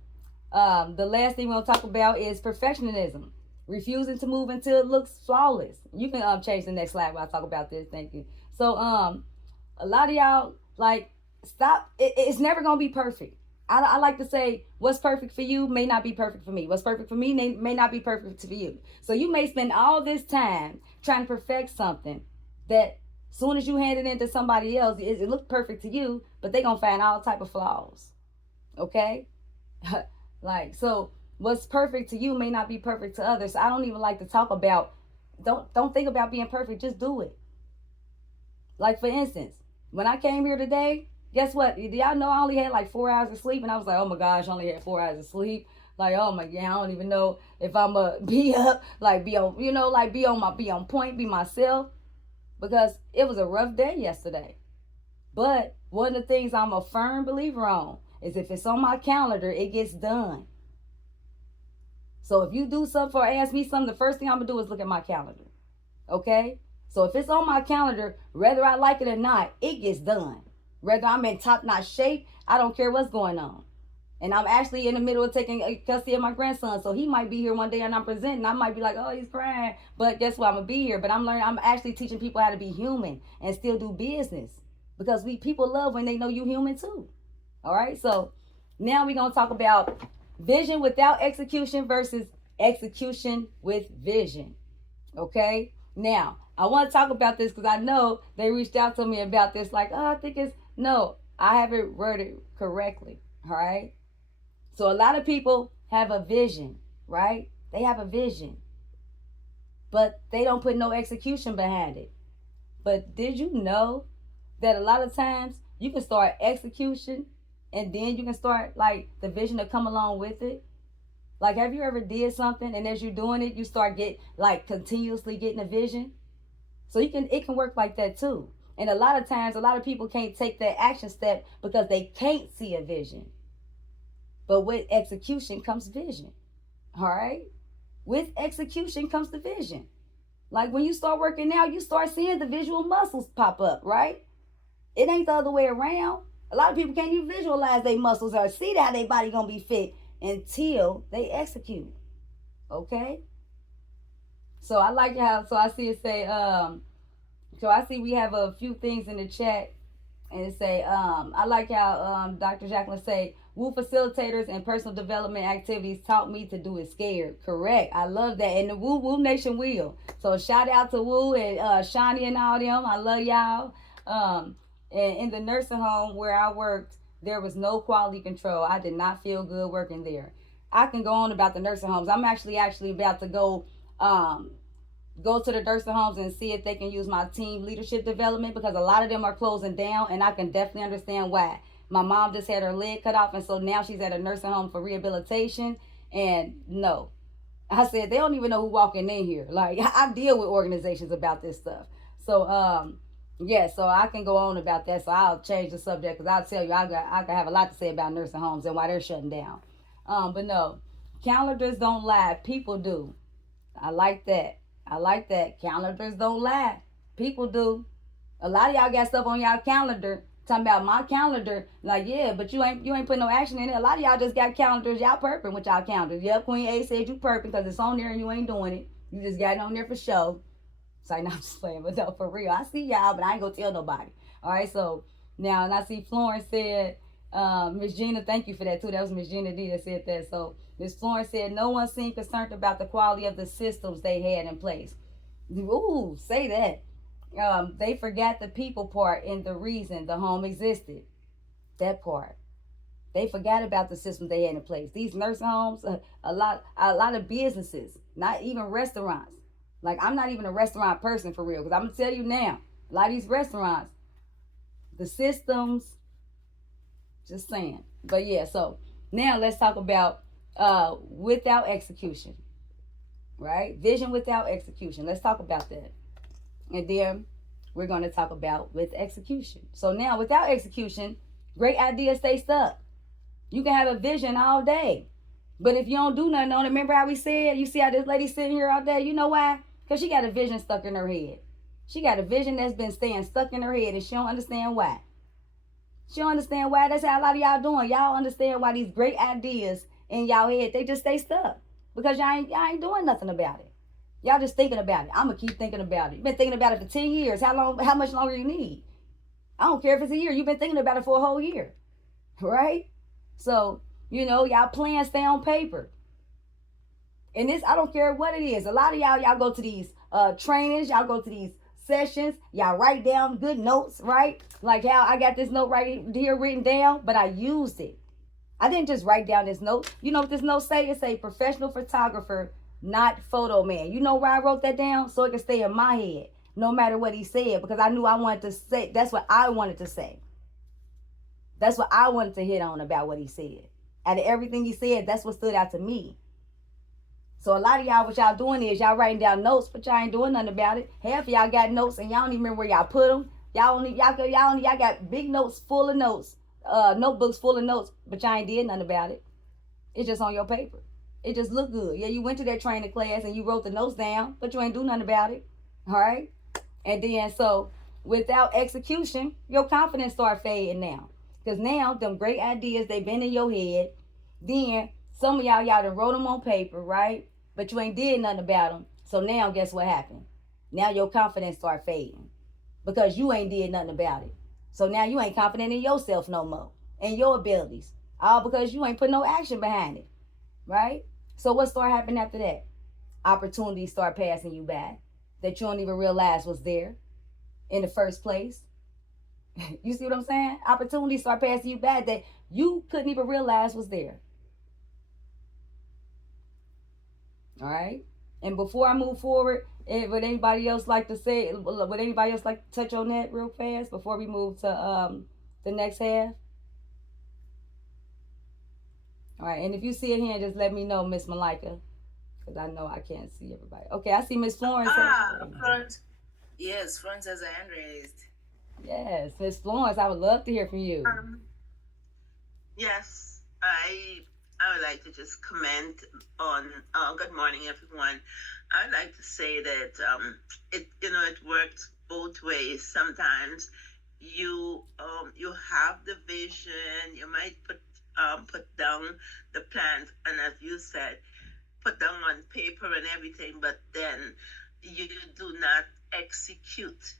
the last thing we'll talk about is perfectionism. Refusing to move until it looks flawless. You can change the next slide while I talk about this. Thank you. So a lot of y'all, like, stop. It's never going to be perfect. I like to say, what's perfect for you may not be perfect for me. What's perfect for me may not be perfect for you. So you may spend all this time trying to perfect something that soon as you hand it into somebody else, it looks perfect to you, but they're going to find all type of flaws. Okay? Like, so what's perfect to you may not be perfect to others. So I don't even like to talk about, don't think about being perfect. Just do it. Like, for instance, when I came here today, guess what? Do y'all know I only had like 4 hours of sleep? And I was like, oh my gosh, I only had 4 hours of sleep. Like, oh my God, I don't even know if I'm going to be up, like be on, be on point, be myself. Because it was a rough day yesterday. But one of the things I'm a firm believer on is if it's on my calendar, it gets done. So if you do something or ask me something, the first thing I'm going to do is look at my calendar. Okay? So if it's on my calendar, whether I like it or not, it gets done. Whether I'm in top-notch shape, I don't care what's going on. And I'm actually in the middle of taking custody of my grandson. So he might be here one day and I'm presenting. I might be like, oh, he's crying. But guess what? I'm going to be here. But I'm actually teaching people how to be human and still do business. Because people love when they know you human too. All right? So now we're going to talk about vision without execution versus execution with vision. Okay? Now, I want to talk about this because I know they reached out to me about this. Like, oh, I think no, I haven't worded correctly. All right? So a lot of people have a vision, right? They have a vision, but they don't put no execution behind it. But did you know that a lot of times you can start execution and then you can start like the vision to come along with it? Like, have you ever did something and as you're doing it, you start continuously getting a vision? So it can work like that too. And a lot of times, a lot of people can't take that action step because they can't see a vision. But with execution comes vision. All right? With execution comes the vision. Like when you start working out, you start seeing the visual muscles pop up, right? It ain't the other way around. A lot of people can't even visualize their muscles or see how their body gonna be fit until they execute. Okay? So I like how, so I see it say, so I see we have a few things in the chat. And it say, I like how Dr. Jacqueline say, Woo facilitators and personal development activities taught me to do it scared. Correct. I love that. And the Woo Nation will. So shout out to Woo and Shawnee and all them. I love y'all. And in the nursing home where I worked, there was no quality control. I did not feel good working there. I can go on about the nursing homes. I'm actually about to go to the nursing homes and see if they can use my team leadership development, because a lot of them are closing down, and I can definitely understand why. My mom just had her leg cut off, and so now she's at a nursing home for rehabilitation. And no, I said they don't even know who walking in here. Like I deal with organizations about this stuff. So yeah, so I can go on about that. So I'll change the subject because I'll tell you I got have a lot to say about nursing homes and why they're shutting down. But no, calendars don't lie. People do. I like that. I like that. Calendars don't lie. People do. A lot of y'all got stuff on y'all calendar. Talking about my calendar, like yeah, but you ain't putting no action in it. A lot of y'all just got calendars, y'all perping with y'all calendars. Yep, Queen A said you perping because it's on there and you ain't doing it. You just got it on there for show. So I'm just playing, but no, for real. I see y'all, but I ain't gonna tell nobody. All right, so now, and I see Florence said, Miss Gina, thank you for that too. That was Miss Gina D that said that. So Miss Florence said, no one seemed concerned about the quality of the systems they had in place. Ooh, say that. They forgot the people part and the reason the home existed. That part. They forgot about the system they had in place. These nursing homes, a lot of businesses, not even restaurants. Like I'm not even a restaurant person for real, because I'm gonna tell you now, a lot of these restaurants, the systems, just saying. But yeah, so now let's talk about without execution, right? Vision without execution. Let's talk about that. And then we're going to talk about with execution. So now without execution, great ideas stay stuck. You can have a vision all day, but if you don't do nothing on it, remember how we said, you see how this lady sitting here all day? You know why? Because she got a vision stuck in her head. She got a vision that's been staying stuck in her head and she don't understand why. She don't understand why. That's how a lot of y'all doing. Y'all understand why these great ideas in y'all head, they just stay stuck. Because y'all ain't doing nothing about it. Y'all just thinking about it. I'm gonna keep thinking about it. You've been thinking about it for 10 years. How much longer you need? I don't care if it's a year. You've been thinking about it for a whole year. Right? So, y'all plans stay on paper. And this, I don't care what it is. A lot of y'all go to these trainings, y'all go to these sessions, y'all write down good notes, right? Like how I got this note right here written down, but I used it. I didn't just write down this note. You know what this note say? It say professional photographer, not photo man. You know why I wrote that down? So it can stay in my head, no matter what he said, because I knew I wanted to say, that's what I wanted to say. That's what I wanted to hit on about what he said. Out of everything he said, that's what stood out to me. So a lot of y'all, what y'all doing is y'all writing down notes, but y'all ain't doing nothing about it. Half of y'all got notes and y'all don't even remember where y'all put them. Y'all got big notes full of notes, notebooks full of notes, but y'all ain't did nothing about it. It's just on your paper. It just look good. Yeah, you went to that training class and you wrote the notes down, but you ain't do nothing about it. All right? And then so without execution, your confidence start fading now. Because now them great ideas, they been in your head. Then some of y'all done wrote them on paper, right? But you ain't did nothing about them. So now guess what happened? Now your confidence start fading because you ain't did nothing about it. So now you ain't confident in yourself no more and your abilities. All because you ain't put no action behind it, right? So what start happening after that? Opportunities start passing you by that you don't even realize was there in the first place. You see what I'm saying? Opportunities start passing you by that you couldn't even realize was there. All right. And before I move forward, would anybody else like to say? Would anybody else like to touch on that real fast before we move to the next half? All right. And if you see a hand, just let me know, Miss Malika, because I know I can't see everybody. Okay, I see Miss Florence. Florence. Yes, Florence has a hand raised. Yes, Miss Florence, I would love to hear from you. Yes, I would like to just comment on. Good morning, everyone. I would like to say that it works both ways. Sometimes you have the vision. You might put down the plans, and as you said, put down on paper and everything, but then you do not execute.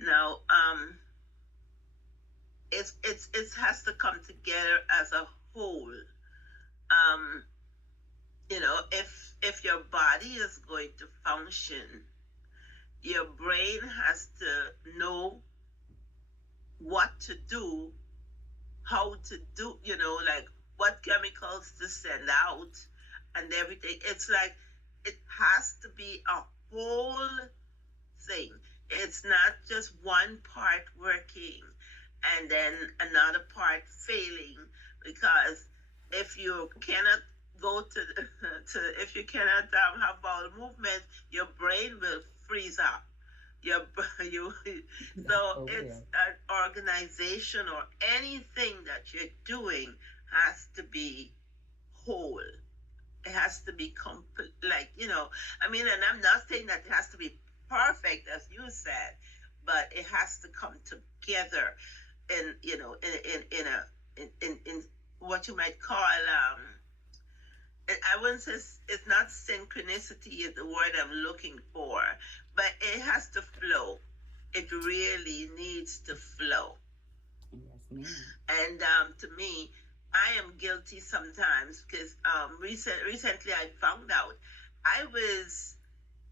Now, it has to come together as a whole. If your body is going to function, your brain has to know what to do, how to do, like what chemicals to send out and everything. It's like it has to be a whole thing. It's not just one part working and then another part failing, because if you cannot go to to if you cannot have bowel movement, your brain will freeze up. Your you so it's an organization or anything that you're doing has to be whole. It has to be complete, like, I mean, and I'm not saying that it has to be perfect, as you said, but it has to come together in, in what you might call, I wouldn't say it's not synchronicity is the word I'm looking for, but it has to flow. It really needs to flow. Yes, ma'am. And to me, I am guilty sometimes because recently I found out I was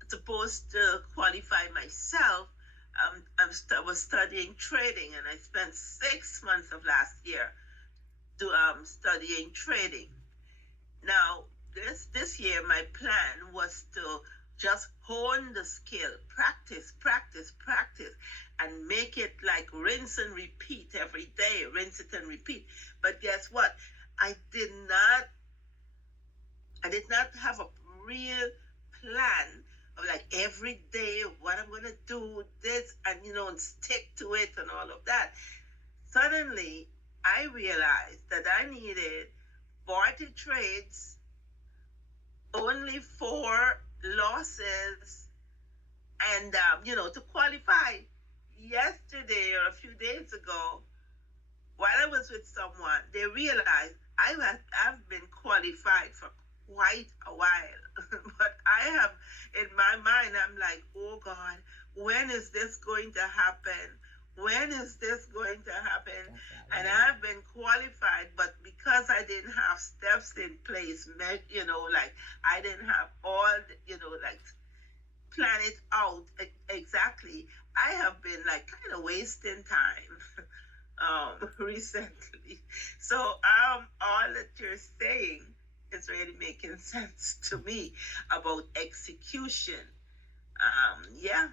supposed to qualify myself. I was studying trading, and I spent 6 months of last year to studying trading. Now, this year, my plan was to just hone the skill, practice, practice, practice, and make it like rinse and repeat every day, rinse it and repeat. But guess what? I did not have a real plan of like every day what I'm gonna do this and and stick to it and all of that. Suddenly, I realized that I needed 40 trades, only 4 losses, and to qualify. Yesterday or a few days ago, while I was with someone, they realized I've been qualified for quite a while, but I have in my mind I'm like, oh God, when is this going to happen? When is this going to happen? And I've been qualified, but because I didn't have steps in place, like I didn't have all, like plan it out exactly. I have been like kind of wasting time recently. So all that you're saying is really making sense to me about execution. Yeah.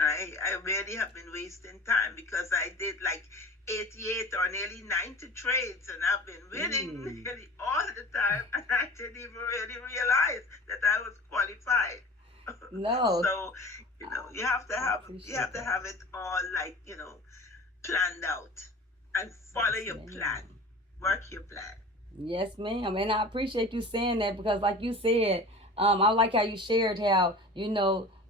I really have been wasting time because I did like 88 or nearly 90 trades, and I've been winning nearly all the time, and I didn't even really realize that I was qualified. No. So, you have to have it all like, planned out and follow your plan. Work your plan. Yes, ma'am. And I appreciate you saying that because, like you said, I like how you shared how,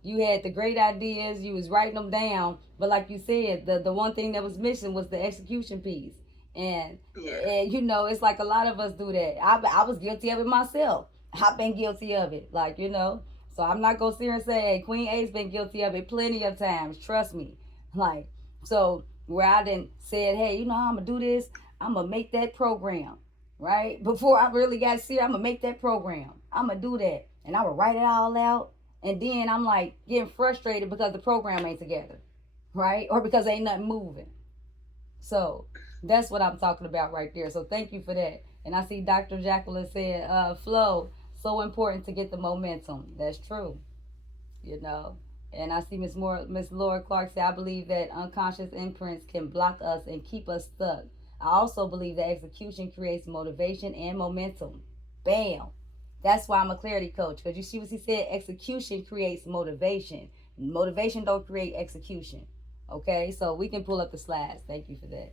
you had the great ideas, you was writing them down, but like you said, the one thing that was missing was the execution piece. And, it's like a lot of us do that. I was guilty of it myself. I've been guilty of it, so I'm not going to sit here and say, hey, Queen A's been guilty of it plenty of times. Trust me. So where I done said, hey, you know how I'm going to do this? I'm going to make that program, right? Before I really got serious, I'm going to make that program. I'm going to do that. And I would write it all out. And then I'm like getting frustrated because the program ain't together, right? Or because ain't nothing moving. So that's what I'm talking about right there. So thank you for that. And I see Dr. Jacqueline said, flow, so important to get the momentum. That's true, And I see Miss Laura Clark say, I believe that unconscious imprints can block us and keep us stuck. I also believe that execution creates motivation and momentum. Bam. That's why I'm a clarity coach. Because you see what he said? Execution creates motivation. Motivation don't create execution. Okay? So we can pull up the slides. Thank you for that.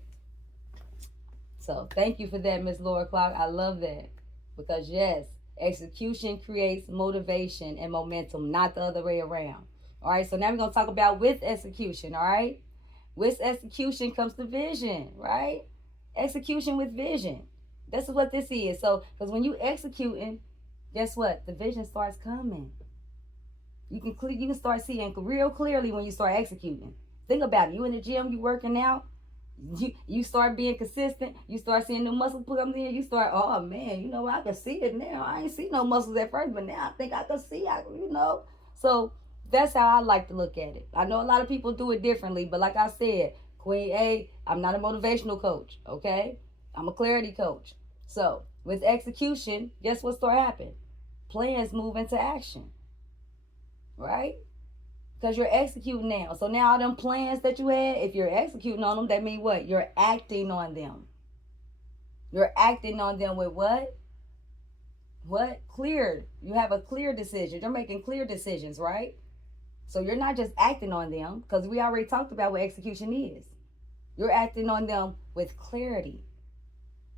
So thank you for that, Miss Laura Clark. I love that. Because yes, execution creates motivation and momentum, not the other way around. All right? So now we're going to talk about with execution. All right? With execution comes the vision, right? Execution with vision. This is what this is. So, because when you executing, guess what? The vision starts coming. You can start seeing real clearly when you start executing. Think about it. You in the gym, you working out. You start being consistent. You start seeing the muscles come in. You start, oh man, I can see it now. I ain't see no muscles at first, but now I think I can see. So that's how I like to look at it. I know a lot of people do it differently, but like I said, Queen A, I'm not a motivational coach. Okay, I'm a clarity coach. So with execution, guess what start happening? Plans move into action, right? Because you're executing now. So now all them plans that you had, if you're executing on them, that means what? You're acting on them. You're acting on them with what? what? Clear. You have a clear decision. You're making clear decisions, right? So you're not just acting on them, because we already talked about what execution is. You're acting on them with clarity.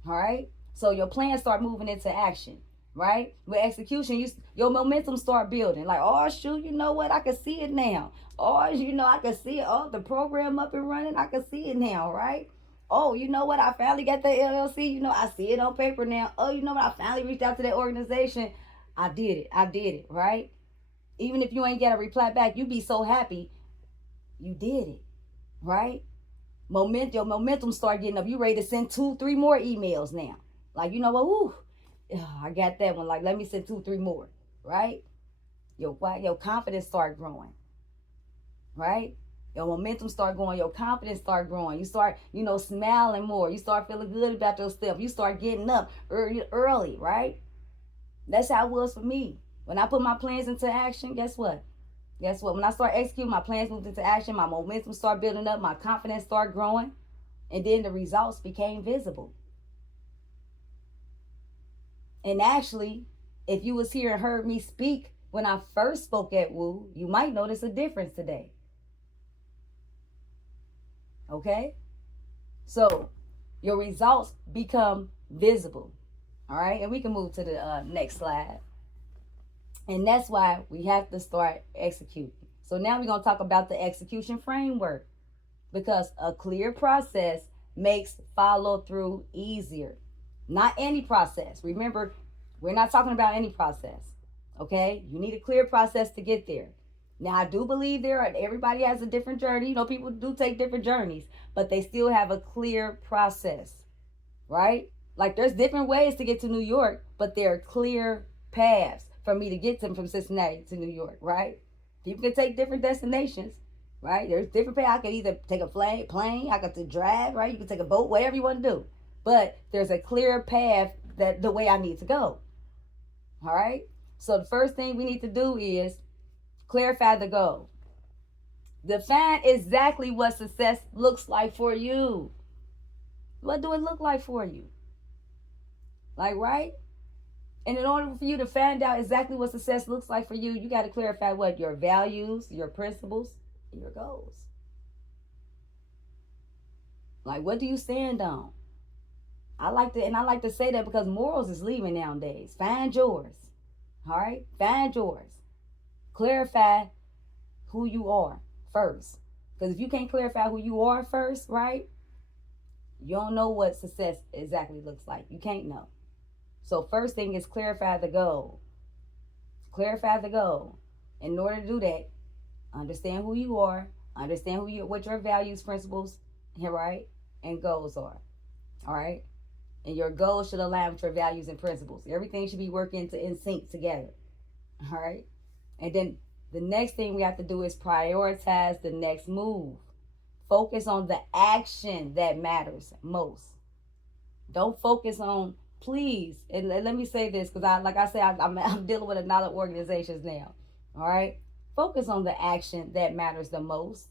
All right. So your plans start moving into action, right? With execution, your momentum start building. Like, oh shoot, you know what? I can see it now. Oh, I can see it. Oh, the program up and running. I can see it now, right? Oh, you know what? I finally got the LLC. I see it on paper now. Oh, you know what? I finally reached out to that organization. I did it. I did it, right? Even if you ain't get a reply back, you be so happy you did it, right? Your momentum start getting up. You ready to send 2 3 more emails now. Like, you know what? Ooh, I got that one. Like, let me send 2 3 more, right? Your confidence start growing, right? Your momentum start going. Your confidence start growing. You start, smiling more. You start feeling good about yourself. You start getting up early, right? That's how it was for me. When I put my plans into action, guess what? Guess what? When I start executing, my plans moved into action, my momentum started building up, my confidence started growing, and then the results became visible. And actually, if you was here and heard me speak when I first spoke at Woo, you might notice a difference today. Okay? So, your results become visible. All right? And we can move to the next slide. And that's why we have to start executing. So now we're going to talk about the execution framework, because a clear process makes follow through easier. Not any process. Remember, we're not talking about any process. Okay? You need a clear process to get there. Now, I do believe everybody has a different journey. People do take different journeys, but they still have a clear process, right? Like, there's different ways to get to New York, but there are clear paths for me to get them from Cincinnati to New York, right? People can take different destinations, right? There's different paths. I could either take a plane, I could drive, right? You can take a boat, whatever you want to do. But there's a clear path that the way I need to go. All right? So the first thing we need to do is clarify the goal. Define exactly what success looks like for you. What do it look like for you? Like, right? And in order for you to find out exactly what success looks like for you, you got to clarify what your values, your principles, and your goals. Like, what do you stand on? I like to say that because morals is leaving nowadays. Find yours. All right? Find yours. Clarify who you are first. Because if you can't clarify who you are first, right? You don't know what success exactly looks like. You can't know. So first thing is clarify the goal. Clarify the goal. In order to do that, understand who you are, understand what your values, principles, right, and goals are. All right? And your goals should align with your values and principles. Everything should be working in sync together. All right? And then the next thing we have to do is prioritize the next move. Focus on the action that matters most. Don't focus on, please, and let me say this, because I'm dealing with a lot of organizations now. All right? Focus on the action that matters the most.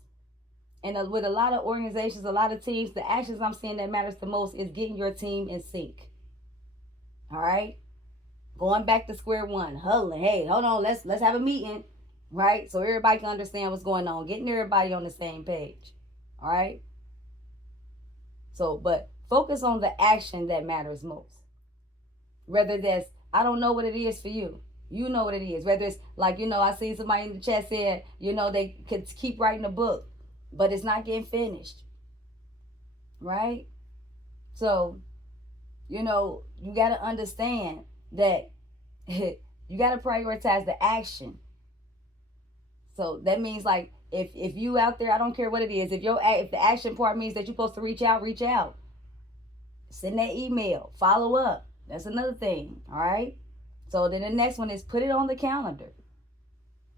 And with a lot of organizations, a lot of teams, the actions I'm seeing that matters the most is getting your team in sync. All right? Going back to square one. Hey, hold on, let's have a meeting, right? So everybody can understand what's going on. Getting everybody on the same page. All right? So, but focus on the action that matters most. Whether that's, I don't know what it is for you. You know what it is. Whether it's like, I seen somebody in the chat said, they could keep writing a book, but it's not getting finished. Right? So, you got to understand that you got to prioritize the action. So that means, like, if you out there, I don't care what it is. If the action part means that you're supposed to reach out. Send that email. Follow up. That's another thing. All right? So then the next one is put it on the calendar.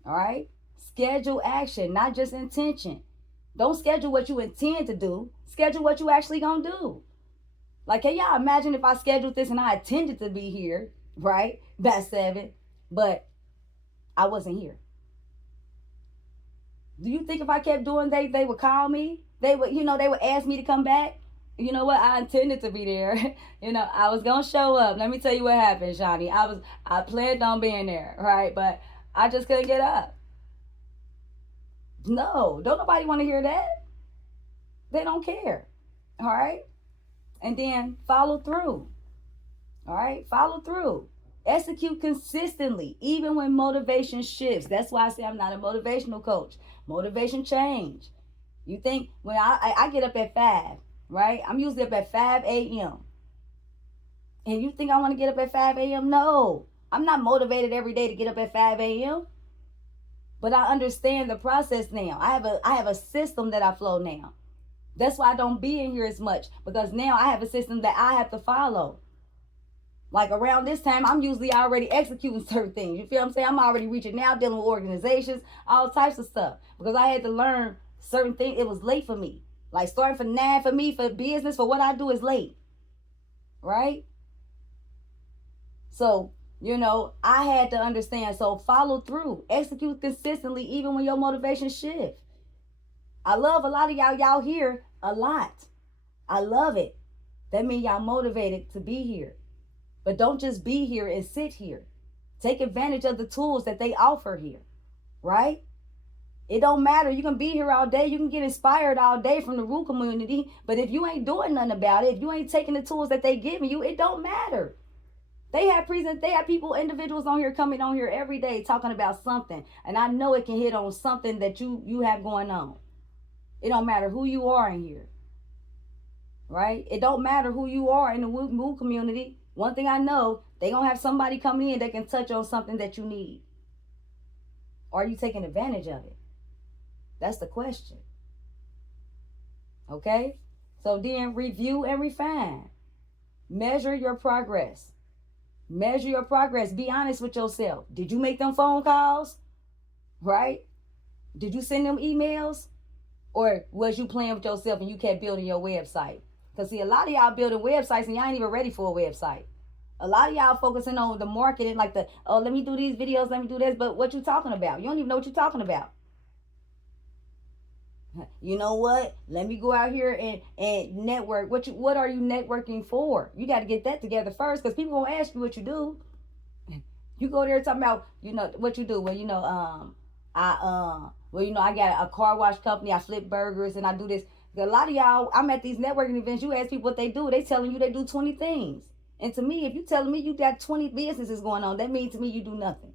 All right? Schedule action, not just intention. Don't schedule what you intend to do. Schedule what you actually gonna do. Like, can y'all imagine if I scheduled this and I intended to be here, right, by 7, but I wasn't here? Do you think if I kept doing they would call me? They would, they would ask me to come back? You know what? I intended to be there. I was gonna show up. Let me tell you what happened, Shawnee. I planned on being there, right? But I just couldn't get up. No, don't nobody want to hear that. They don't care. All right? And then follow through. All right? Follow through. Execute consistently, even when motivation shifts. That's why I say I'm not a motivational coach. Motivation change. You think when I get up at 5, right? I'm usually up at 5 a.m. And you think I want to get up at 5 a.m.? No. I'm not motivated every day to get up at 5 a.m. But I understand the process now. I have a system that I flow now. That's why I don't be in here as much, because now I have a system that I have to follow. Like around this time, I'm usually already executing certain things. You feel what I'm saying? I'm already reaching out, dealing with organizations, all types of stuff. Because I had to learn certain things. It was late for me. Like starting for 9 for me, for business, for what I do is late. Right? So, I had to understand. So follow through. Execute consistently, even when your motivation shifts. I love a lot of y'all here a lot. I love it. That means y'all motivated to be here. But don't just be here and sit here. Take advantage of the tools that they offer here, right? It don't matter. You can be here all day. You can get inspired all day from the Rue community. But if you ain't doing nothing about it, if you ain't taking the tools that they giving you, it don't matter. They have people, individuals on here coming on here every day talking about something. And I know it can hit on something that you have going on. It don't matter who you are in here, right? It don't matter who you are in the Woo community. One thing I know, they going to have somebody coming in that can touch on something that you need. Are you taking advantage of it? That's the question. Okay? So then review and refine. Measure your progress. Measure your progress. Be honest with yourself. Did you make them phone calls? Right? Did you send them emails? Or was you playing with yourself and you kept building your website? Because see, a lot of y'all building websites and y'all ain't even ready for a website. A lot of y'all focusing on the marketing, like let me do these videos, let me do this. But what you talking about? You don't even know what you're talking about. You know what? Let me go out here and network. What are you networking for? You got to get that together first, because people gonna ask you what you do. You go there talking about, what you do. Well, I got a car wash company. I flip burgers and I do this. A lot of y'all, I'm at these networking events. You ask people what they do. They telling you they do 20 things. And to me, if you telling me you got 20 businesses going on, that means to me you do nothing.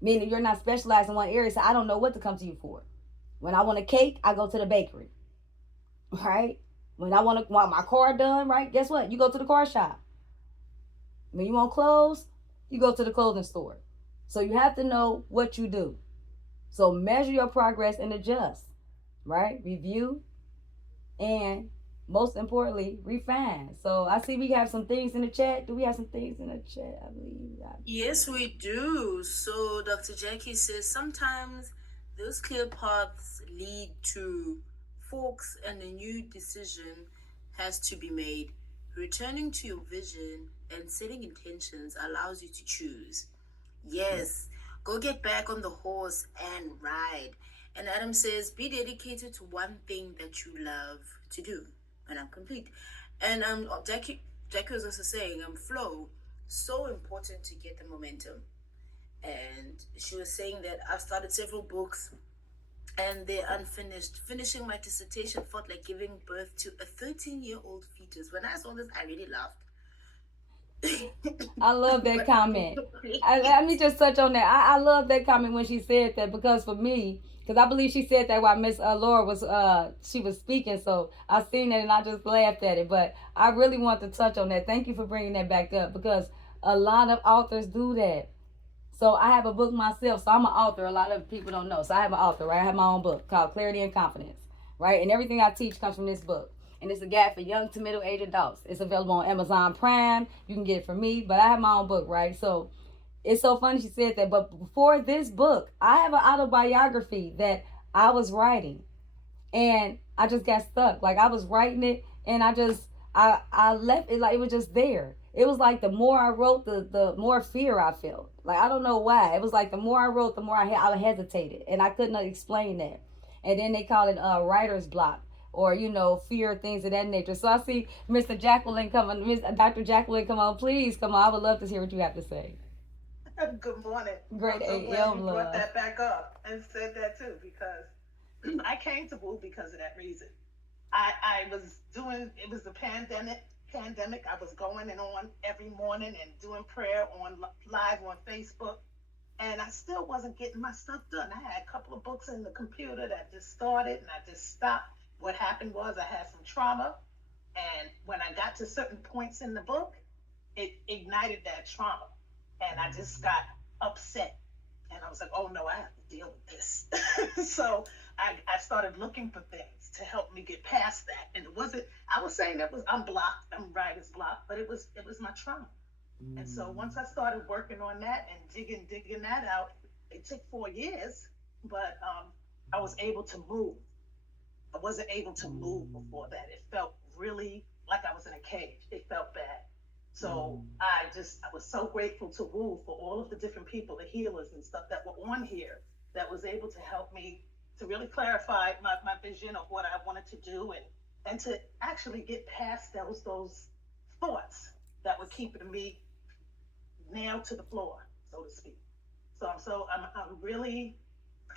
Meaning you're not specialized in one area, so I don't know what to come to you for. When I want a cake, I go to the bakery. Right? When I want my car done, right? Guess what? You go to the car shop. When you want clothes, you go to the clothing store. So you have to know what you do. So measure your progress and adjust, right? Review, and most importantly, refine. So I see we have some things in the chat. Do we have some things in the chat? I believe. Yes, we do. So Dr. Jackie says sometimes those clear paths lead to forks and a new decision has to be made. Returning to your vision and setting intentions allows you to choose. Yes. Go get back on the horse and ride. And Adam says, be dedicated to one thing that you love to do. And I'm complete. And Jackie was also saying, flow, so important to get the momentum. And she was saying that I've started several books and they're unfinished. Finishing my dissertation felt like giving birth to a 13-year-old fetus. When I saw this, I really laughed. I love that comment. Let me just touch on that. I love that comment when she said that, because for me, because I believe she said that while Miss Laura was she was speaking, so I seen that and I just laughed at it. But I really want to touch on that. Thank you for bringing that back up, because a lot of authors do that. So I have a book myself, so I'm an author. A lot of people don't know. So I have an author, right? I have my own book called Clarity and Confidence, right? And everything I teach comes from this book. And it's a guide for young to middle-aged adults. It's available on Amazon Prime. You can get it from me, but I have my own book, right? So it's so funny she said that. But before this book, I have an autobiography that I was writing. And I just got stuck. Like, I was writing it, and I left it like it was just there. It was like the more I wrote, the more fear I felt. Like, I don't know why. It was like the more I wrote, the more I hesitated. And I couldn't explain that. And then they call it writer's block. or fear, things of that nature. So I see Mr. Jacqueline coming, Miss Dr. Jacqueline, come on, please come on. I would love to hear what you have to say. Good morning. Great I'm so glad AM you brought love. that back up and said that too, because I came to Woo because of that reason. I was doing, it was the pandemic. I was going and on every morning and doing prayer on live on Facebook, and I still wasn't getting my stuff done. I had a couple of books in the computer that just started and I just stopped. What happened was I had some trauma, and when I got to certain points in the book, it ignited that trauma, and I just got upset, and I was like, oh no, I have to deal with this. So I started looking for things to help me get past that. And it wasn't, I was saying that was, I'm writer's block, but it was my trauma. And so once I started working on that and digging that out, it took 4 years, but I was able to move. I wasn't able to move before that. It felt really like I was in a cage. It felt bad. So I was so grateful to Woo for all of the different people, the healers and stuff that were on here that was able to help me to really clarify my vision of what I wanted to do, and to actually get past those thoughts that were keeping me nailed to the floor, so to speak. So I'm really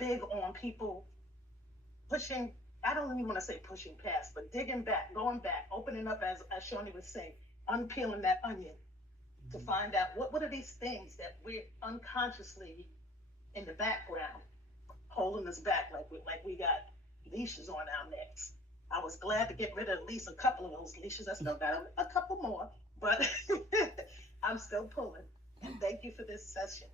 big on people pushing. I don't even want to say pushing past, but digging back, going back, opening up, as Shoni was saying, unpeeling that onion to find out what are these things that we're unconsciously in the background holding us back, like we got leashes on our necks. I was glad to get rid of at least a couple of those leashes. I still got a couple more, but I'm still pulling. And thank you for this session.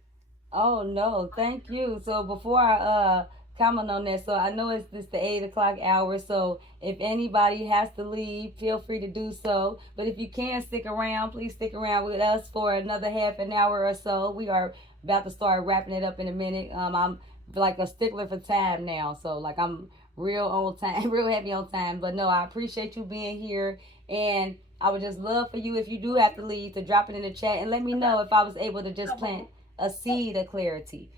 Oh no, thank you. So before I comment on that, so I know it's this the 8 o'clock hour. So if anybody has to leave, feel free to do so. But if you can stick around, please stick around with us for another half an hour or so. We are about to start wrapping it up in a minute. I'm like a stickler for time now, so like I'm real on time, real heavy on time. But no, I appreciate you being here, and I would just love for you, if you do have to leave, to drop it in the chat and let me know if I was able to just plant a seed of clarity,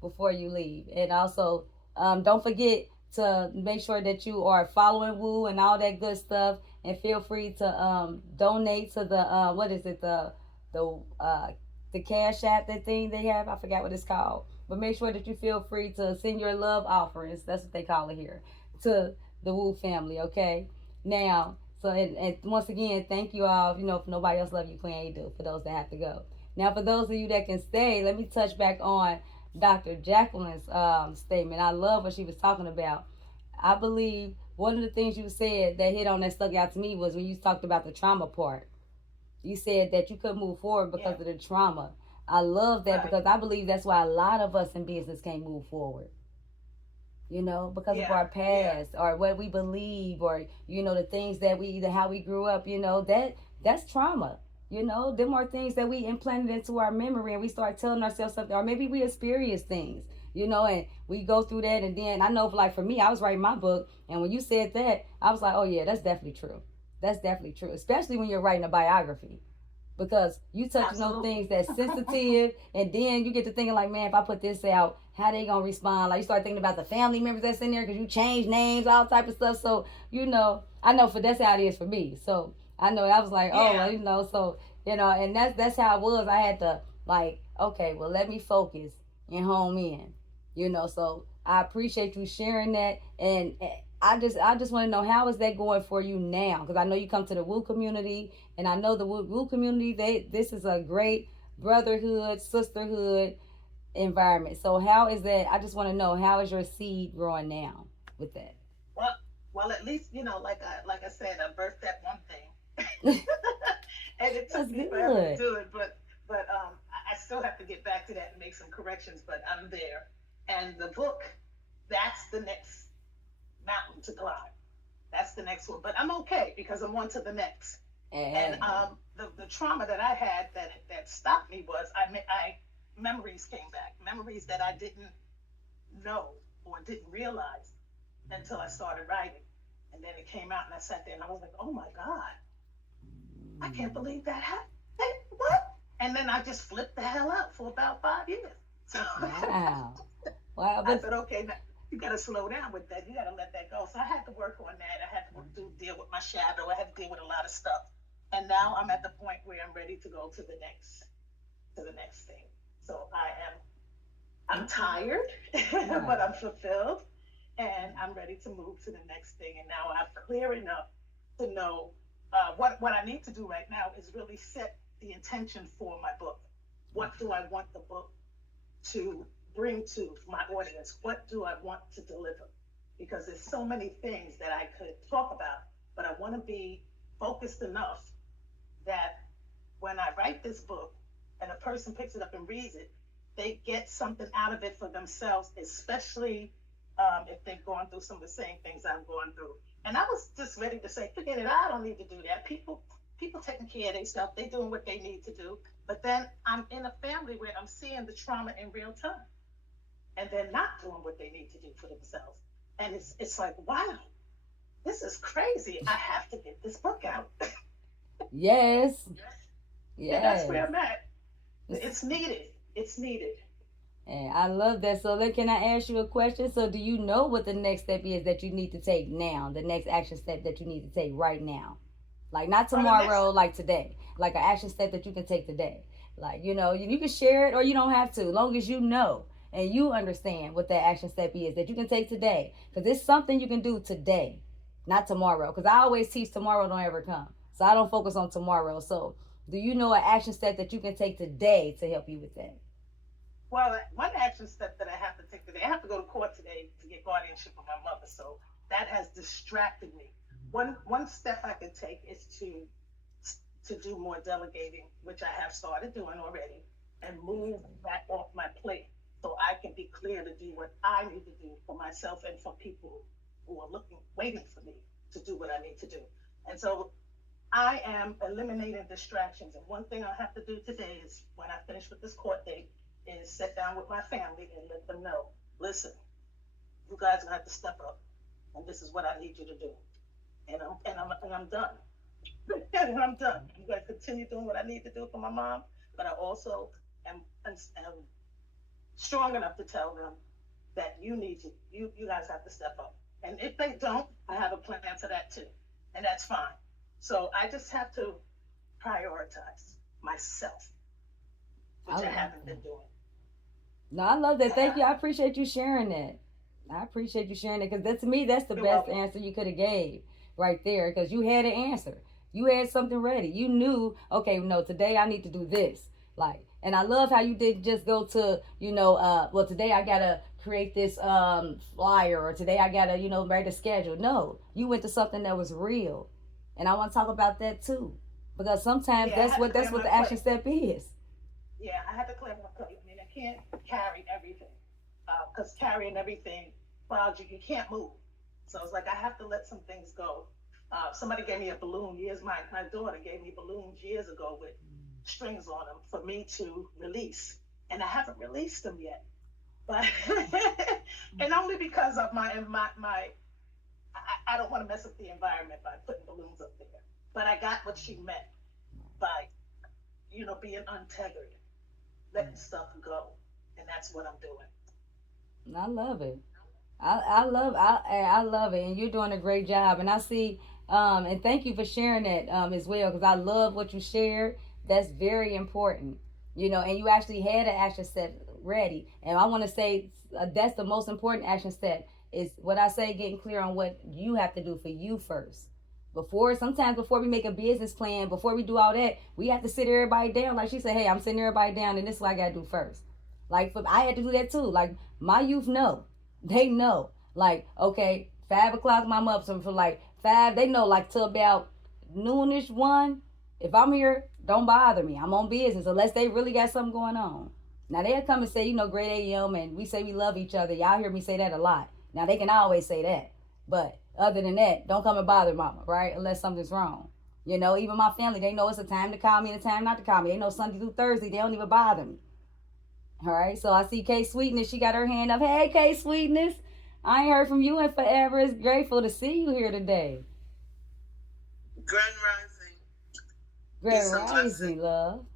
before you leave. And also, don't forget to make sure that you are following Woo and all that good stuff, and feel free to donate to the what is it, the Cash App, that thing they have, I forgot what it's called. But make sure that you feel free to send your love offerings, that's what they call it here, to the Woo family, okay? Now, so, and once again, thank you all. If nobody else love you, Queen, you do, for those that have to go. Now, for those of you that can stay, let me touch back on Dr. Jacqueline's statement. I love what she was talking about. I believe one of the things you said that hit on, that stuck out to me, was when you talked about the trauma part. You said that you couldn't move forward because of the trauma. I love that, because I believe that's why a lot of us in business can't move forward. Because of our past, or what we believe, or the things that we, either how we grew up, that's trauma. Them are things that we implanted into our memory, and we start telling ourselves something, or maybe we experience things, and we go through that. And then I know, like for me, I was writing my book, and when you said that, I was like, oh yeah, that's definitely true. That's definitely true, especially when you're writing a biography, because you touching on things that's sensitive, and then you get to thinking like, man, if I put this out, how they gonna respond? Like, you start thinking about the family members that's in there, because you change names, all type of stuff. So I know that's how it is for me. So I know I was like, so and that's how it was. I had to, like, okay, well, let me focus and home in, So I appreciate you sharing that, and I just want to know, how is that going for you now? Because I know you come to the Woo community, and I know the Woo community, this is a great brotherhood, sisterhood environment. So how is that? I just want to know, how is your seed growing now with that? Well, at least like I said, I birthed that one thing, and it took me forever to do it. But I still have to get back to that and make some corrections. But I'm there, and the book, that's the next mountain to climb. That's the next one. But I'm okay, because I'm on to the next. And the trauma that I had that stopped me was I memories came back, memories that I didn't know or didn't realize until I started writing. And then it came out, and I sat there and I was like, oh my God, I can't believe that happened. Hey, what? And then I just flipped the hell out for about 5 years. So wow. I said, okay, you got to slow down with that. You got to let that go. So I had to work on that. I had to deal with my shadow. I had to deal with a lot of stuff. And now I'm at the point where I'm ready to go to the next thing. So I'm tired, but I'm fulfilled, and I'm ready to move to the next thing. And now I'm clear enough to know what I need to do right now is really set the intention for my book. What do I want the book to bring to my audience? What do I want to deliver? Because there's so many things that I could talk about, but I want to be focused enough that when I write this book and a person picks it up and reads it, they get something out of it for themselves, especially if they've gone through some of the same things I'm going through. And I was just ready to say, forget it, I don't need to do that. People taking care of their stuff, they doing what they need to do. But then I'm in a family where I'm seeing the trauma in real time. And they're not doing what they need to do for themselves. And it's like, wow, this is crazy. I have to get this book out. Yes. Yeah, that's where I'm at. It's needed. It's needed. And I love that. So then can I ask you a question? So do you know what the next step is that you need to take now? The next action step that you need to take right now? Like not tomorrow, like today. Like an action step that you can take today. Like, you know, you can share it or you don't have to. As long as you know and you understand what that action step is that you can take today. Because it's something you can do today, not tomorrow. Because I always teach tomorrow don't ever come. So I don't focus on tomorrow. So do you know an action step that you can take today to help you with that? Well, one action step that I have to take today, I have to go to court today to get guardianship of my mother. So that has distracted me. One step I could take is to do more delegating, which I have started doing already, and move that off my plate so I can be clear to do what I need to do for myself and for people who are waiting for me to do what I need to do. And so I am eliminating distractions. And one thing I have to do today is when I finish with this court date is sit down with my family and let them know, listen, you guys are gonna have to step up, and this is what I need you to do. And I'm done. And I'm done. You guys continue doing what I need to do for my mom, but I also am strong enough to tell them that you guys have to step up. And if they don't, I have a plan for that too. And that's fine. So I just have to prioritize myself, which I haven't been doing. No, I love that. Thank you. I appreciate you sharing that. I appreciate you sharing it because to me, that's the best answer you could have gave right there because you had an answer. You had something ready. You knew, okay, no, today I need to do this. Like, and I love how you didn't just go to, well, today I got to create this flyer or today I got to, write a schedule. No, you went to something that was real. And I want to talk about that too because sometimes that's what the action step is. Yeah, I had to clear my plate. I mean, I can't carry everything because carrying everything bogs you. You can't move. So it's like I have to let some things go. Somebody gave me a balloon my daughter gave me balloons years ago with strings on them for me to release. And I haven't released them yet. But and only because of I don't want to mess up the environment by putting balloons up there. But I got what she meant by, being untethered, letting stuff go. And that's what I'm doing. I love it. I love it. And you're doing a great job. And I see, and thank you for sharing that as well, because I love what you shared. That's very important, and you actually had an action step ready. And I want to say that's the most important action step is what I say, getting clear on what you have to do for you first. Sometimes before we make a business plan, before we do all that, we have to sit everybody down. Like she said, hey, I'm sitting everybody down and this is what I got to do first. Like I had to do that too. Like my youth know. They know, like, okay, 5 o'clock, I'm up. So for like 5, they know, like, till about noonish 1. If I'm here, don't bother me. I'm on business unless they really got something going on. Now, they'll come and say, great AM, and we say we love each other. Y'all hear me say that a lot. Now, they can always say that. But other than that, don't come and bother mama, right? Unless something's wrong. Even my family, they know it's a time to call me and a time not to call me. They know Sunday through Thursday, they don't even bother me. All right, so I see K Sweetness. She got her hand up. Hey, K Sweetness. I ain't heard from you in forever. It's grateful to see you here today. Grand Rising. Grand Rising, love.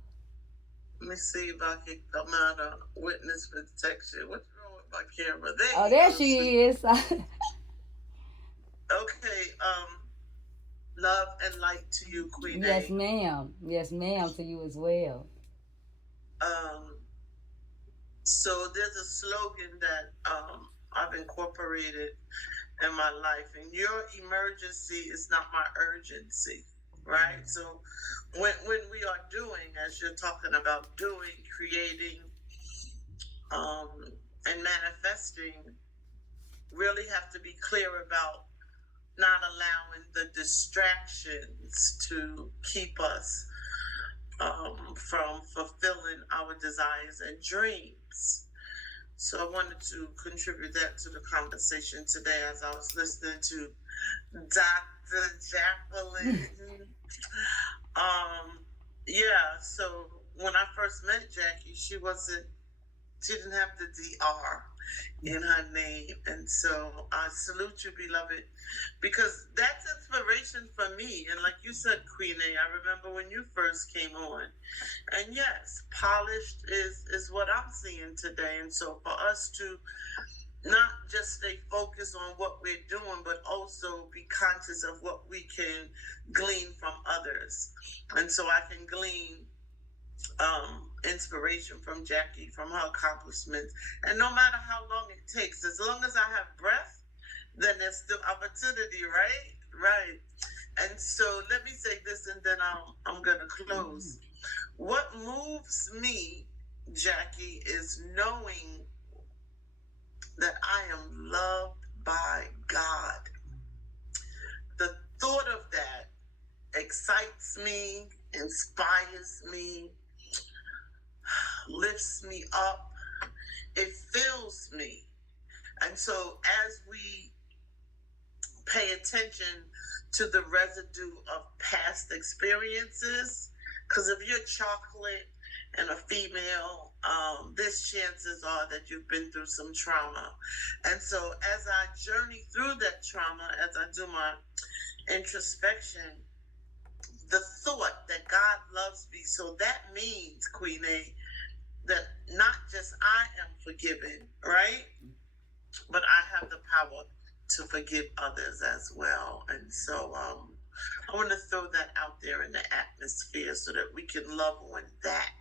Let me see if I can come out of witness protection. What's wrong with my camera? Oh, there she is. Okay, love and light to you, Queen Yes, A. ma'am. Yes, ma'am, to you as well. So there's a slogan that I've incorporated in my life, and your emergency is not my urgency, right? So when we are doing, as you're talking about doing, creating, and manifesting, really have to be clear about not allowing the distractions to keep us from fulfilling our desires and dreams. So I wanted to contribute that to the conversation today as I was listening to Dr. Jacqueline. Yeah, so when I first met Jackie, she didn't have the DR in her name. And so I salute you, beloved, because that's inspiration for me. And like you said, Queen A, I remember when you first came on. And yes, polished is what I'm seeing today. And so for us to not just stay focused on what we're doing, but also be conscious of what we can glean from others. And so I can glean inspiration from Jackie, from her accomplishments. And no matter how long it takes, as long as I have breath, then there's still opportunity, right? Right. And so let me say this and then I'm going to close. What moves me, Jackie, is knowing that I am loved by God. The thought of that excites me, inspires me, lifts me up, it fills me. And so as we pay attention to the residue of past experiences, because if you're chocolate and a female, there's chances are that you've been through some trauma. And so as I journey through that trauma, as I do my introspection, the thought that God loves me, so that means, Queen A, that not just I am forgiven, right? But I have the power to forgive others as well. And so I want to throw that out there in the atmosphere so that we can love on that,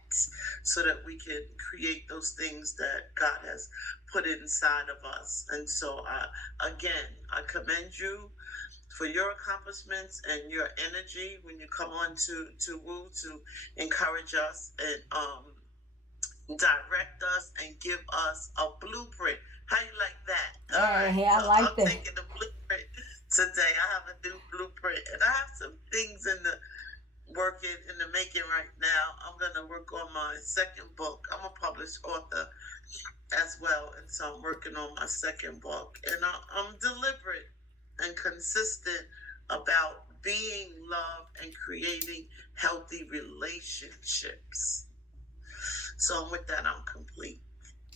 so that we can create those things that God has put inside of us. And so again, I commend you for your accomplishments and your energy when you come on to Woo to encourage us and direct us and give us a blueprint. How you like that? All right. Hey, I So like I'm that. taking the blueprint today. I have a new blueprint, and I have some things in the making right now. I'm gonna work on my second book. I'm a published author as well, and so I'm working on my second book, and I'm deliberate and consistent about being loved and creating healthy relationships. So with that, I'm complete.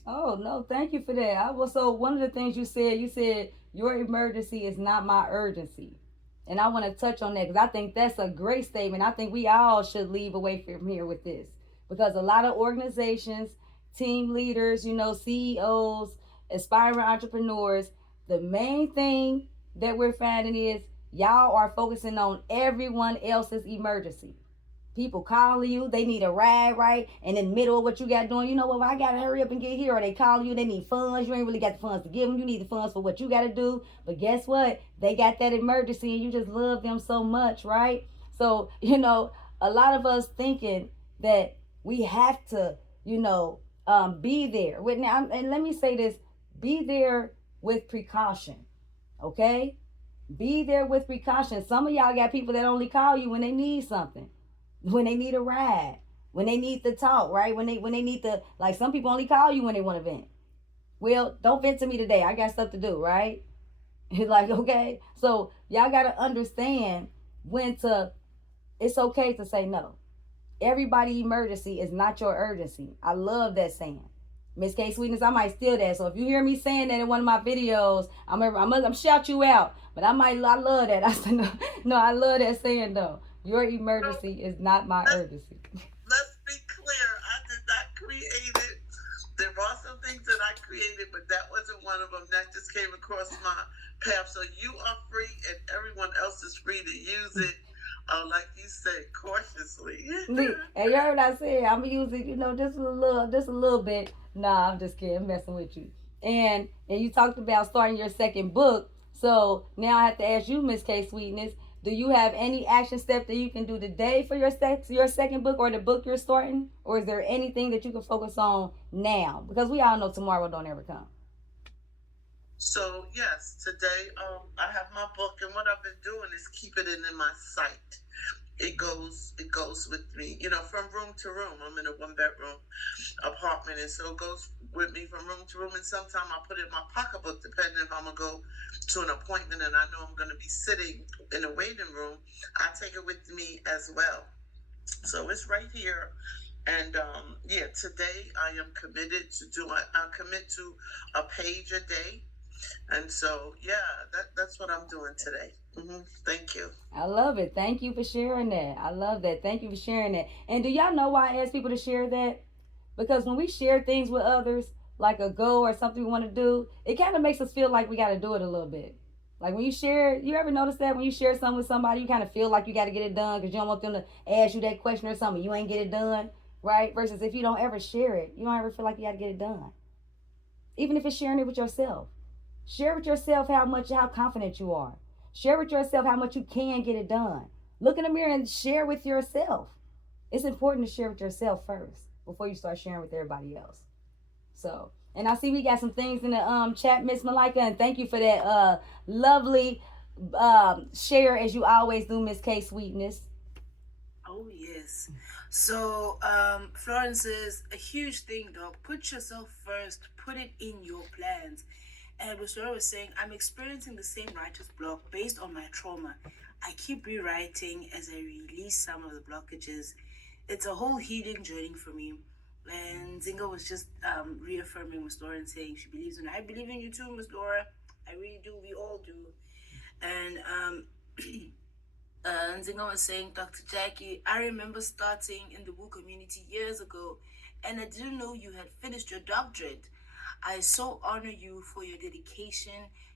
Oh no, thank you for that. So one of the things you said your emergency is not my urgency, and I want to touch on that because I think that's a great statement. I think we all should leave away from here with this because a lot of organizations, team leaders, CEOs, aspiring entrepreneurs, the main thing that we're finding is y'all are focusing on everyone else's emergency. People calling you, they need a ride, right? And in the middle of what you got doing, you know what, I got to hurry up and get here. Or they calling you, they need funds. You ain't really got the funds to give them. You need the funds for what you got to do. But guess what? They got that emergency and you just love them so much, right? So, a lot of us thinking that we have to, be there. And let me say this, be there with precaution, okay? Be there with precaution. Some of y'all got people that only call you when they need something. When they need a ride, when they need to talk, right? When they need to, like some people only call you when they want to vent. Well, don't vent to me today. I got stuff to do, right? Like, okay. So y'all got to understand it's okay to say no. Everybody emergency is not your urgency. I love that saying. Miss K Sweetness, I might steal that. So if you hear me saying that in one of my videos, I'm shout you out. But I love that. I said no, I love that saying though. Your emergency is not my urgency. Let's be clear. I did created. There are some things that I created, but that wasn't one of them. That just came across my path. So you are free, and everyone else is free to use it. Like you said, cautiously. And you heard what I said. I'm using, just a little bit. Nah, I'm just kidding. I'm messing with you. And you talked about starting your second book. So now I have to ask you, Miss K Sweetness, do you have any action step that you can do today for your second book or the book you're starting? Or is there anything that you can focus on now? Because we all know tomorrow don't ever come. So yes, today I have my book, and what I've been doing is keeping it in my sight. It goes with me, from room to room. I'm in a 1-bedroom apartment, and so it goes with me from room to room. And sometimes I put it in my pocketbook, depending if I'm gonna go to an appointment and I know I'm gonna be sitting in a waiting room. I take it with me as well. So it's right here. And today I am committed to I commit to a page a day. And so, that's what I'm doing today. Thank you. I love it. Thank you for sharing that. I love that. Thank you for sharing that. And do y'all know why I ask people to share that? Because when we share things with others, like a goal or something we want to do, it kind of makes us feel like we got to do it a little bit. Like when you share, you ever notice that when you share something with somebody, you kind of feel like you got to get it done because you don't want them to ask you that question or something. You ain't get it done, right? Versus if you don't ever share it, you don't ever feel like you got to get it done. Even if it's sharing it with yourself. Share with yourself how confident you are. Share with yourself how much you can get it done. Look in the mirror and share with yourself. It's important to share with yourself first before you start sharing with everybody else. So, and I see we got some things in the chat, Miss Malika, and thank you for that lovely share as you always do, Miss K Sweetness. Oh yes. So Florence says a huge thing, dog. Put yourself first. Put it in your plans. And Rosora was saying, I'm experiencing the same writer's block based on my trauma. I keep rewriting as I release some of the blockages. It's a whole healing journey for me. And Zinga was just reaffirming Miss Laura and saying she believes in her. I believe in you too, Miss Laura. I really do. We all do. And Zinga was saying, Dr. Jackie, I remember starting in the Woo community years ago, and I didn't know you had finished your doctorate. I so honor you for your dedication,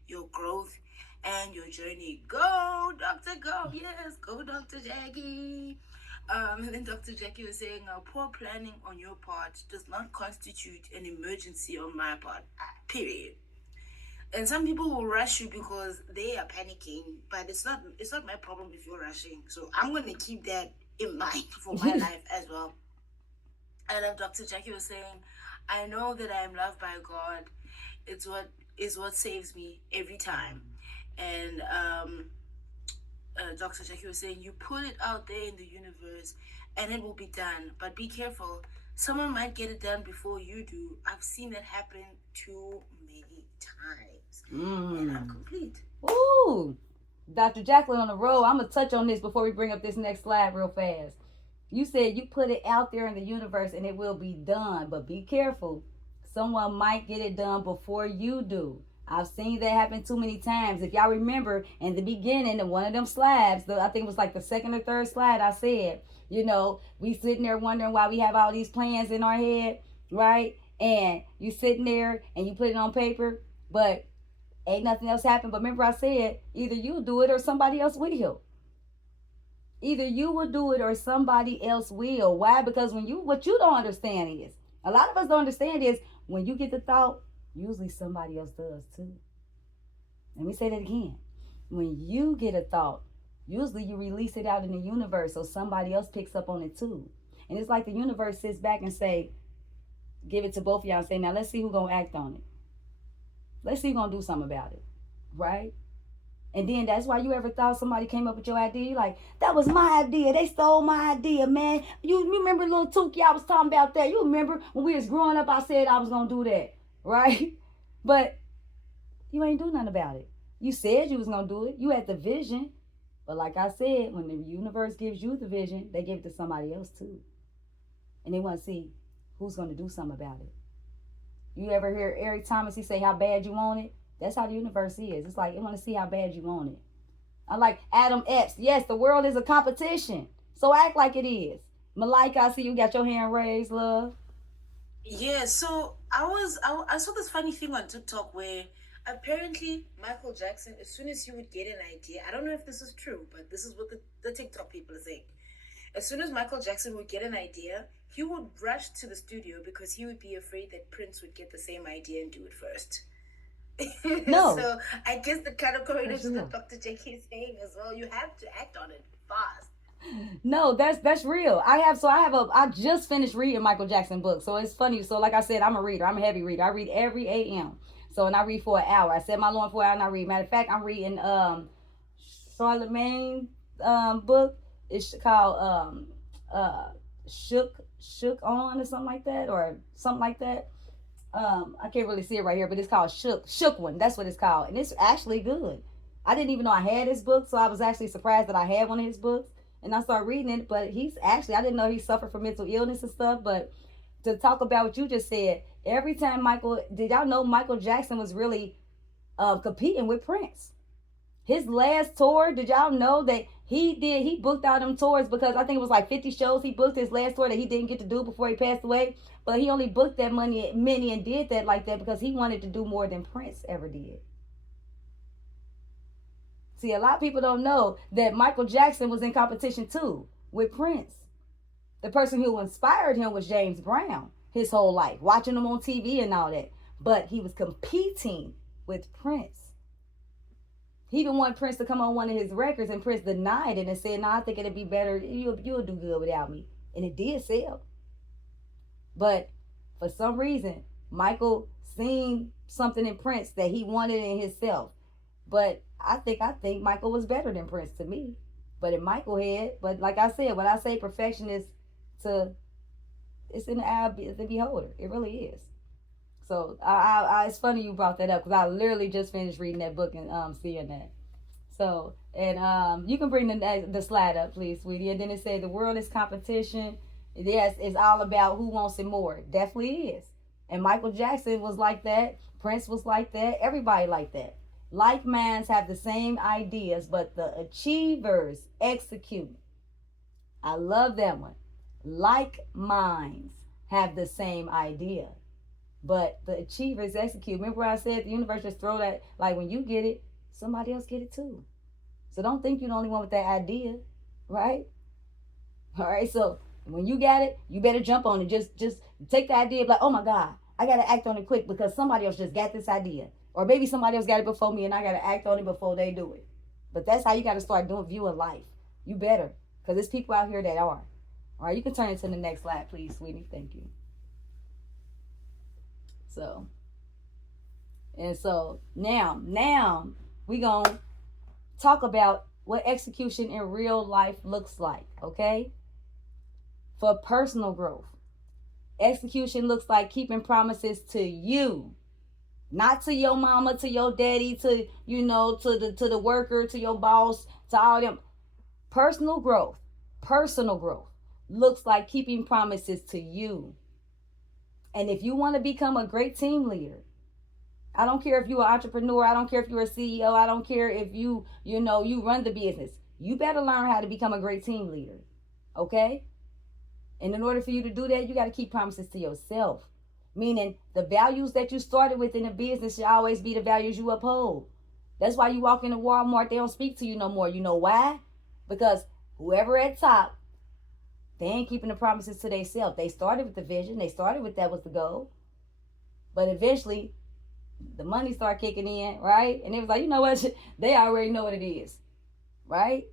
your growth, and your journey. Go, Dr. Go. Yes, go, Dr. Jackie. And then Dr. Jackie was saying, poor planning on your part does not constitute an emergency on my part, period. And some people will rush you because they are panicking, but it's not my problem if you're rushing. So I'm going to keep that in mind for my life as well. And Dr. Jackie was saying, I know that I am loved by God. It's what saves me every time. And Dr. Jackie was saying, you put it out there in the universe and it will be done. But be careful. Someone might get it done before you do. I've seen that happen too many times. And I'm complete. Ooh. Dr. Jacqueline on the road. I'm going to touch on this before we bring up this next slide real fast. You said you put it out there in the universe and it will be done. But be careful. Someone might get it done before you do. I've seen that happen too many times. If y'all remember in the beginning of one of them slides, I think it was like the second or third slide, I said, we sitting there wondering why we have all these plans in our head, right? And you sitting there and you put it on paper, but ain't nothing else happen. But remember I said, either you do it or somebody else will. Either you will do it or somebody else will. Why? Because what you don't understand is, a lot of us don't understand is, when you get the thought, usually somebody else does too. Let me say that again. When you get a thought, usually you release it out in the universe so somebody else picks up on it too. And it's like the universe sits back and say, give it to both of y'all and say, now let's see who's going to act on it. Let's see who's going to do something about it. Right? And then that's why you ever thought somebody came up with your idea. You're like, that was my idea. They stole my idea, man. You remember little Tukey, I was talking about that. You remember when we was growing up, I said I was going to do that. Right? But you ain't do nothing about it. You said you was going to do it. You had the vision. But like I said, when the universe gives you the vision, they give it to somebody else too. And they want to see who's going to do something about it. You ever hear Eric Thomas, he say how bad you want it? That's how the universe is. It's like, they want to see how bad you want it. I like Adam Epps. Yes, the world is a competition. So act like it is. Malika, I see you got your hand raised, love. Yeah, so I saw this funny thing on TikTok where apparently Michael Jackson, as soon as he would get an idea, I don't know if this is true, but this is what the TikTok people are saying. As soon as Michael Jackson would get an idea, he would rush to the studio because he would be afraid that Prince would get the same idea and do it first. No, So I guess the kind of correlates that's real. that Dr. JK is saying as well. You have to act on it fast. No, that's real. I just finished reading Michael Jackson books. So it's funny. So like I said, I'm a reader. I'm a heavy reader. I read every AM. So and I read for an hour. I set my alarm for an hour and I read. Matter of fact, I'm reading Charlemagne book. It's called Shook On or something like that, or something like that. I can't really see it right here, but it's called Shook One. That's what it's called, and it's actually good. I didn't even know I had his book, so I was actually surprised that I had one of his books, and I started reading it. But he's actually, I didn't know he suffered from mental illness and stuff. But to talk about what you just said, every time Michael, did y'all know Michael Jackson was really competing with Prince? His last tour, did y'all know that he booked out them tours because I think it was like 50 shows he booked his last tour that he didn't get to do before he passed away. But he only booked that many and did that like that because he wanted to do more than Prince ever did. See, a lot of people don't know that Michael Jackson was in competition too with Prince. The person who inspired him was James Brown his whole life, watching him on TV and all that. But he was competing with Prince. He even wanted Prince to come on one of his records, and Prince denied it and said, "No, I think it'd be better. You'll do good without me." And it did sell. But for some reason, Michael seen something in Prince that he wanted in himself. But I think Michael was better than Prince to me. But in Michael head, but like I said, when I say perfection is to it's in the eye of the beholder. It really is. So it's funny you brought that up because I literally just finished reading that book and seeing that. So and you can bring the slide up, please, sweetie. And then it says the world is competition. Yes, it's all about who wants it more. Definitely is. And Michael Jackson was like that. Prince was like that. Everybody like that. Like minds have the same ideas, but the achievers execute. I love that one. Like minds have the same idea, but the achievers execute. Remember I said the universe just throw that, like when you get it, somebody else get it too. So don't think you're the only one with that idea, right? All right, so when you got it, you better jump on it. Just take the idea, like, oh my God, I gotta act on it quick because somebody else just got this idea. Or maybe somebody else got it before me and I gotta act on it before they do it. But that's how you gotta start viewing life. You better. Because there's people out here that are. All right, you can turn it to the next slide, please, sweetie. Thank you. So, and so now we gonna talk about what execution in real life looks like, okay? For personal growth. Execution looks like keeping promises to you, not to your mama, to your daddy, to to the worker, to your boss, to all them. Personal growth looks like keeping promises to you. And if you want to become a great team leader, I don't care if you're an entrepreneur, I don't care if you're a CEO, I don't care if you run the business. You better learn how to become a great team leader. Okay? And in order for you to do that, you got to keep promises to yourself. Meaning the values that you started with in the business should always be the values you uphold. That's why you walk into Walmart, they don't speak to you no more. You know why? Because whoever at top, they ain't keeping the promises to themselves. They started with the vision. They started with that was the goal. But eventually, the money started kicking in, right? And it was like, you know what? They already know what it is, right?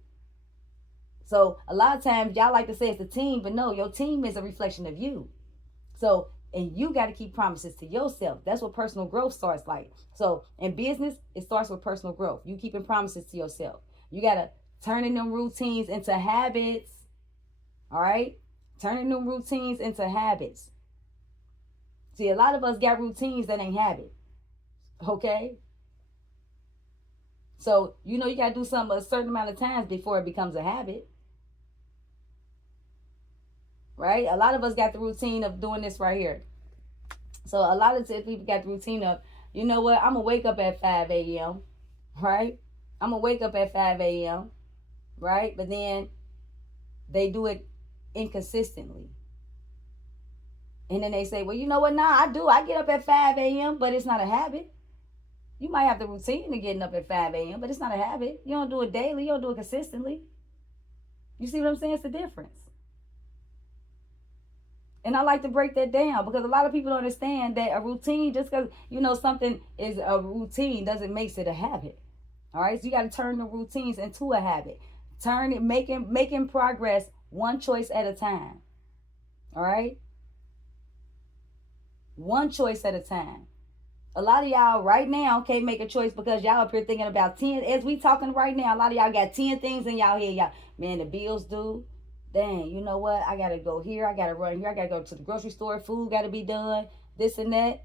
So a lot of times y'all like to say it's a team, but no, your team is a reflection of you. So, and you got to keep promises to yourself. That's what personal growth starts like. So in business, it starts with personal growth. You keeping promises to yourself. You got to turning them routines into habits. All right? Turning them routines into habits. See, a lot of us got routines that ain't habit. Okay? So, you got to do something a certain amount of times before it becomes a habit. Right? A lot of us got the routine of doing this right here. So a lot of people got the routine of, you know what, I'm going to wake up at 5 a.m., right? I'm going to wake up at 5 a.m., right? But then they do it inconsistently. And then they say, well, you know what? Nah, I do. I get up at 5 a.m., but it's not a habit. You might have the routine of getting up at 5 a.m., but it's not a habit. You don't do it daily. You don't do it consistently. You see what I'm saying? It's the difference. And I like to break that down because a lot of people don't understand that a routine, just because, something is a routine doesn't make it a habit. All right. So you got to turn the routines into a habit. Turn it, making progress one choice at a time. All right. One choice at a time. A lot of y'all right now can't make a choice because y'all up here thinking about 10. As we talking right now, a lot of y'all got 10 things in y'all head. Y'all, man, the bills due. Dang, you know what? I got to go here. I got to run here. I got to go to the grocery store. Food got to be done. This and that.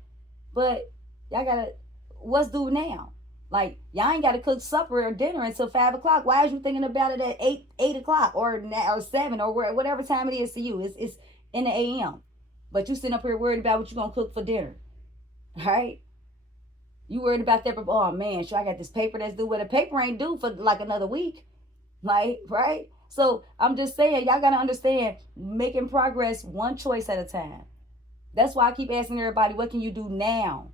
But y'all got to, what's due now? Like, y'all ain't got to cook supper or dinner until 5 o'clock. Why is you thinking about it at 8 o'clock or 7 or whatever time it is to you? It's in the a.m. But you sitting up here worried about what you're going to cook for dinner. All right? You worried about that, oh man, sure, I got this paper that's due. Well, the paper ain't due for like another week. Like, right? So I'm just saying, y'all got to understand, making progress one choice at a time. That's why I keep asking everybody, what can you do now?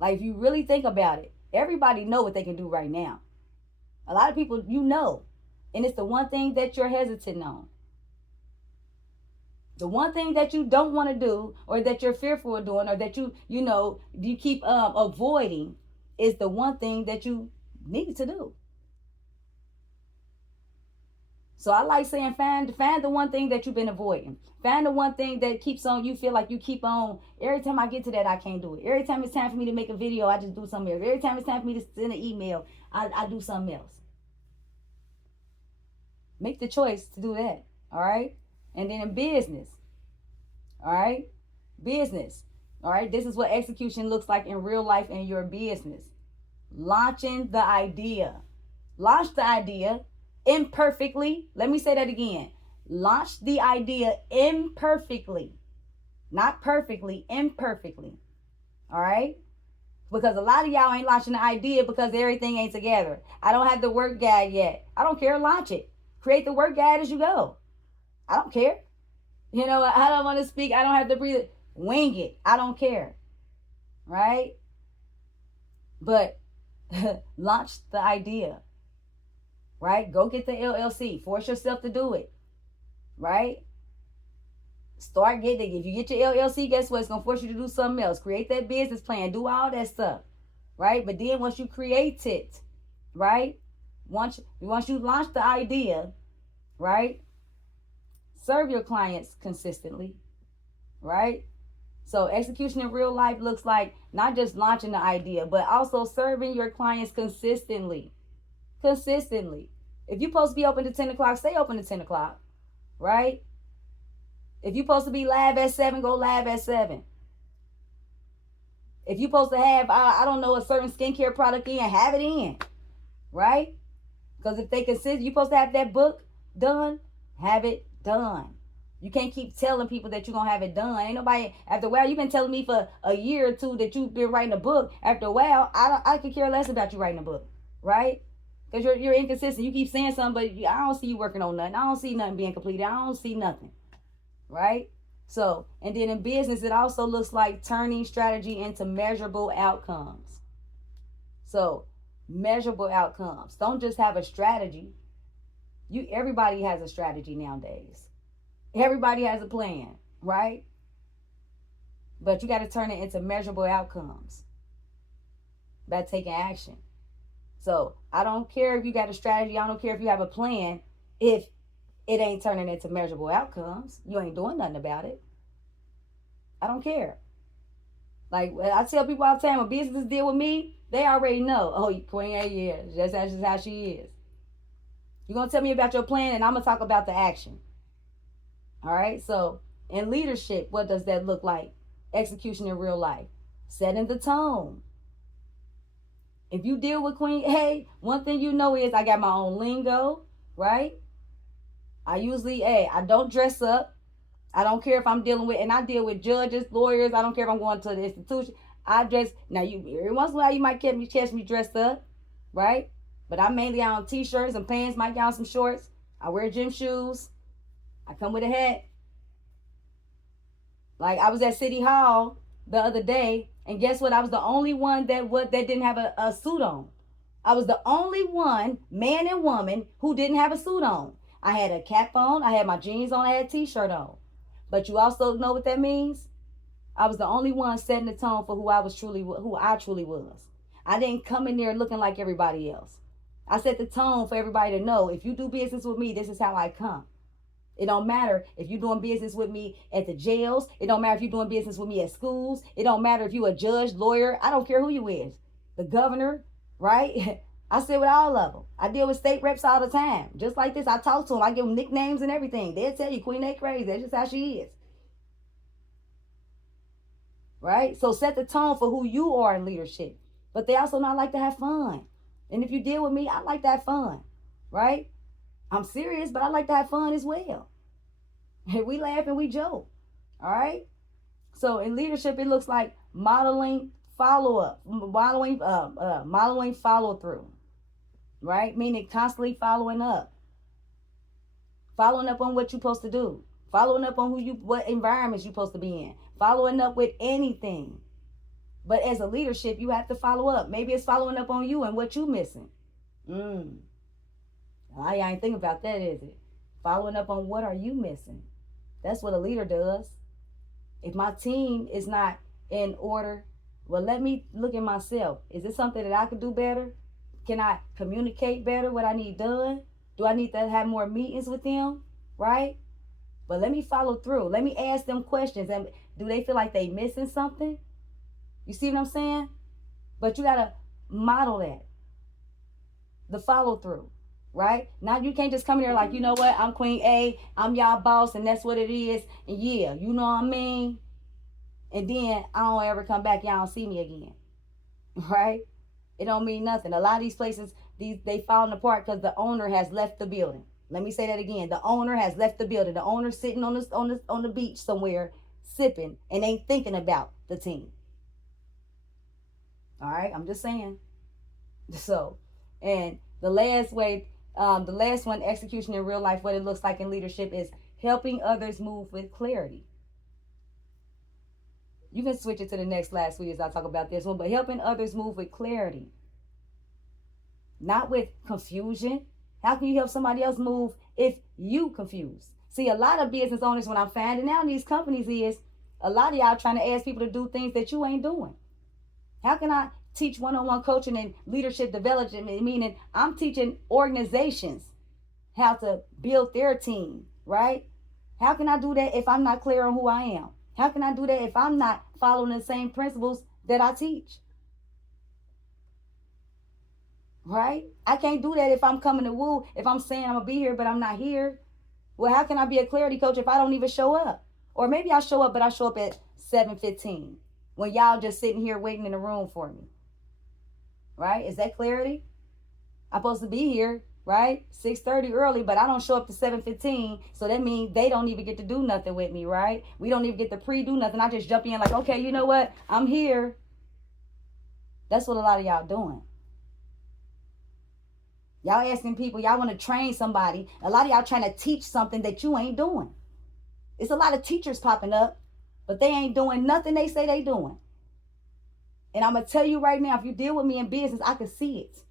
Like, if you really think about it, everybody know what they can do right now. A lot of people, and it's the one thing that you're hesitant on. The one thing that you don't want to do, or that you're fearful of doing, or that you keep avoiding, is the one thing that you need to do. So I like saying, find the one thing that you've been avoiding. Find the one thing that keeps on, you feel like you keep on, every time I get to that, I can't do it. Every time it's time for me to make a video, I just do something else. Every time it's time for me to send an email, I do something else. Make the choice to do that, all right? And then in business, all right? Business, all right? This is what execution looks like in real life in your business. Launching the idea. Launch the idea imperfectly. Let me say that again. Launch the idea imperfectly. Not perfectly, imperfectly. All right? Because a lot of y'all ain't launching the idea because everything ain't together. I don't have the work guide yet. I don't care. Launch it. Create the work guide as you go. I don't care. I don't want to speak. I don't have to breathe. Wing it. I don't care. Right? But launch the idea. Right? Go get the LLC. Force yourself to do it. Right? Start getting it. If you get your LLC, guess what? It's going to force you to do something else. Create that business plan. Do all that stuff. Right? But then once you create it, right? Once you launch the idea, right? Serve your clients consistently. Right? So execution in real life looks like not just launching the idea, but also serving your clients consistently. Consistently. If you're supposed to be open to 10 o'clock, stay open to 10 o'clock. Right? If you're supposed to be live at 7, go live at 7. If you're supposed to have, I don't know, a certain skincare product in, have it in. Right? Because if they consider you're supposed to have that book done, have it done. You can't keep telling people that you're going to have it done. Ain't nobody, after a while, you've been telling me for a year or two that you've been writing a book. After a while, I could care less about you writing a book. Right? Because you're inconsistent. You keep saying something, but I don't see you working on nothing. I don't see nothing being completed. I don't see nothing. Right? So, and then in business, it also looks like turning strategy into measurable outcomes. So, measurable outcomes. Don't just have a strategy. Everybody has a strategy nowadays. Everybody has a plan, right? But you got to turn it into measurable outcomes by taking action. So I don't care if you got a strategy. I don't care if you have a plan. If it ain't turning into measurable outcomes, you ain't doing nothing about it. I don't care. Like I tell people all the time, when businesses deal with me, they already know. Oh, 28 years. That's just how she is. You're going to tell me about your plan and I'm going to talk about the action. All right. So in leadership, what does that look like? Execution in real life. Setting the tone. If you deal with Queen A, one thing you know is I got my own lingo, right? I usually, I don't dress up. I don't care if I'm dealing with, and I deal with judges, lawyers. I don't care if I'm going to the institution. I dress, now every once in a while you might catch me dressed up, right? But I'm mainly on t-shirts and pants, might get on some shorts. I wear gym shoes. I come with a hat. Like, I was at City Hall the other day, and guess what? I was the only one that didn't have a suit on. I was the only one, man and woman, who didn't have a suit on. I had a cap on, I had my jeans on, I had a t-shirt on. But you also know what that means? I was the only one setting the tone for who I truly was. I didn't come in there looking like everybody else. I set the tone for everybody to know, if you do business with me, this is how I come. It don't matter if you're doing business with me at the jails. It don't matter if you're doing business with me at schools. It don't matter if you're a judge, lawyer. I don't care who you is. The governor, right? I sit with all of them. I deal with state reps all the time. Just like this, I talk to them. I give them nicknames and everything. They'll tell you, Queen ain't crazy. That's just how she is. Right? So set the tone for who you are in leadership. But they also not like to have fun. And if you deal with me, I like to have fun. Right? I'm serious, but I like to have fun as well. And we laugh and we joke. All right? So in leadership, it looks like modeling follow-up, modeling follow-through. Right? Meaning constantly following up on what you're supposed to do, following up on what environments you're supposed to be in, following up with anything. But as a leadership, you have to follow up. Maybe it's following up on you and what you're missing. I ain't thinking about that, is it? Following up on what are you missing? That's what a leader does. If my team is not in order, well, let me look at myself. Is it something that I could do better? Can I communicate better what I need done? Do I need to have more meetings with them? Right? But let me follow through. Let me ask them questions. And do they feel like they missing something? You see what I'm saying? But you got to model that. The follow through. Right? Now you can't just come in there like, you know what? I'm Queen A. I'm y'all boss and that's what it is. And yeah, you know what I mean? And then I don't ever come back. Y'all don't see me again. Right? It don't mean nothing. A lot of these places, they falling apart because the owner has left the building. Let me say that again. The owner has left the building. The owner's sitting on the beach somewhere sipping and ain't thinking about the team. All right, I'm just saying. So, and the last one, execution in real life, what it looks like in leadership is helping others move with clarity. You can switch it to the next last week as I talk about this one, but helping others move with clarity, not with confusion. How can you help somebody else move if you confused? See, a lot of business owners, when I'm finding out in these companies, is a lot of y'all trying to ask people to do things that you ain't doing. How can I teach one-on-one coaching and leadership development? Meaning I'm teaching organizations how to build their team, right? How can I do that if I'm not clear on who I am? How can I do that if I'm not following the same principles that I teach? Right? I can't do that if I'm coming to woo, if I'm saying I'm going to be here, but I'm not here. Well, how can I be a clarity coach if I don't even show up? Or maybe I show up, but I show up at 7:15 when y'all just sitting here waiting in the room for me. Right? Is that clarity? I'm supposed to be here, right? 6:30 early, but I don't show up to 7:15. So that means they don't even get to do nothing with me, right? We don't even get to pre-do nothing. I just jump in like, okay, you know what? I'm here. That's what a lot of y'all doing. Y'all asking people, y'all want to train somebody. A lot of y'all trying to teach something that you ain't doing. It's a lot of teachers popping up, but they ain't doing nothing they say they doing. And I'm going to tell you right now, if you deal with me in business, I can see it.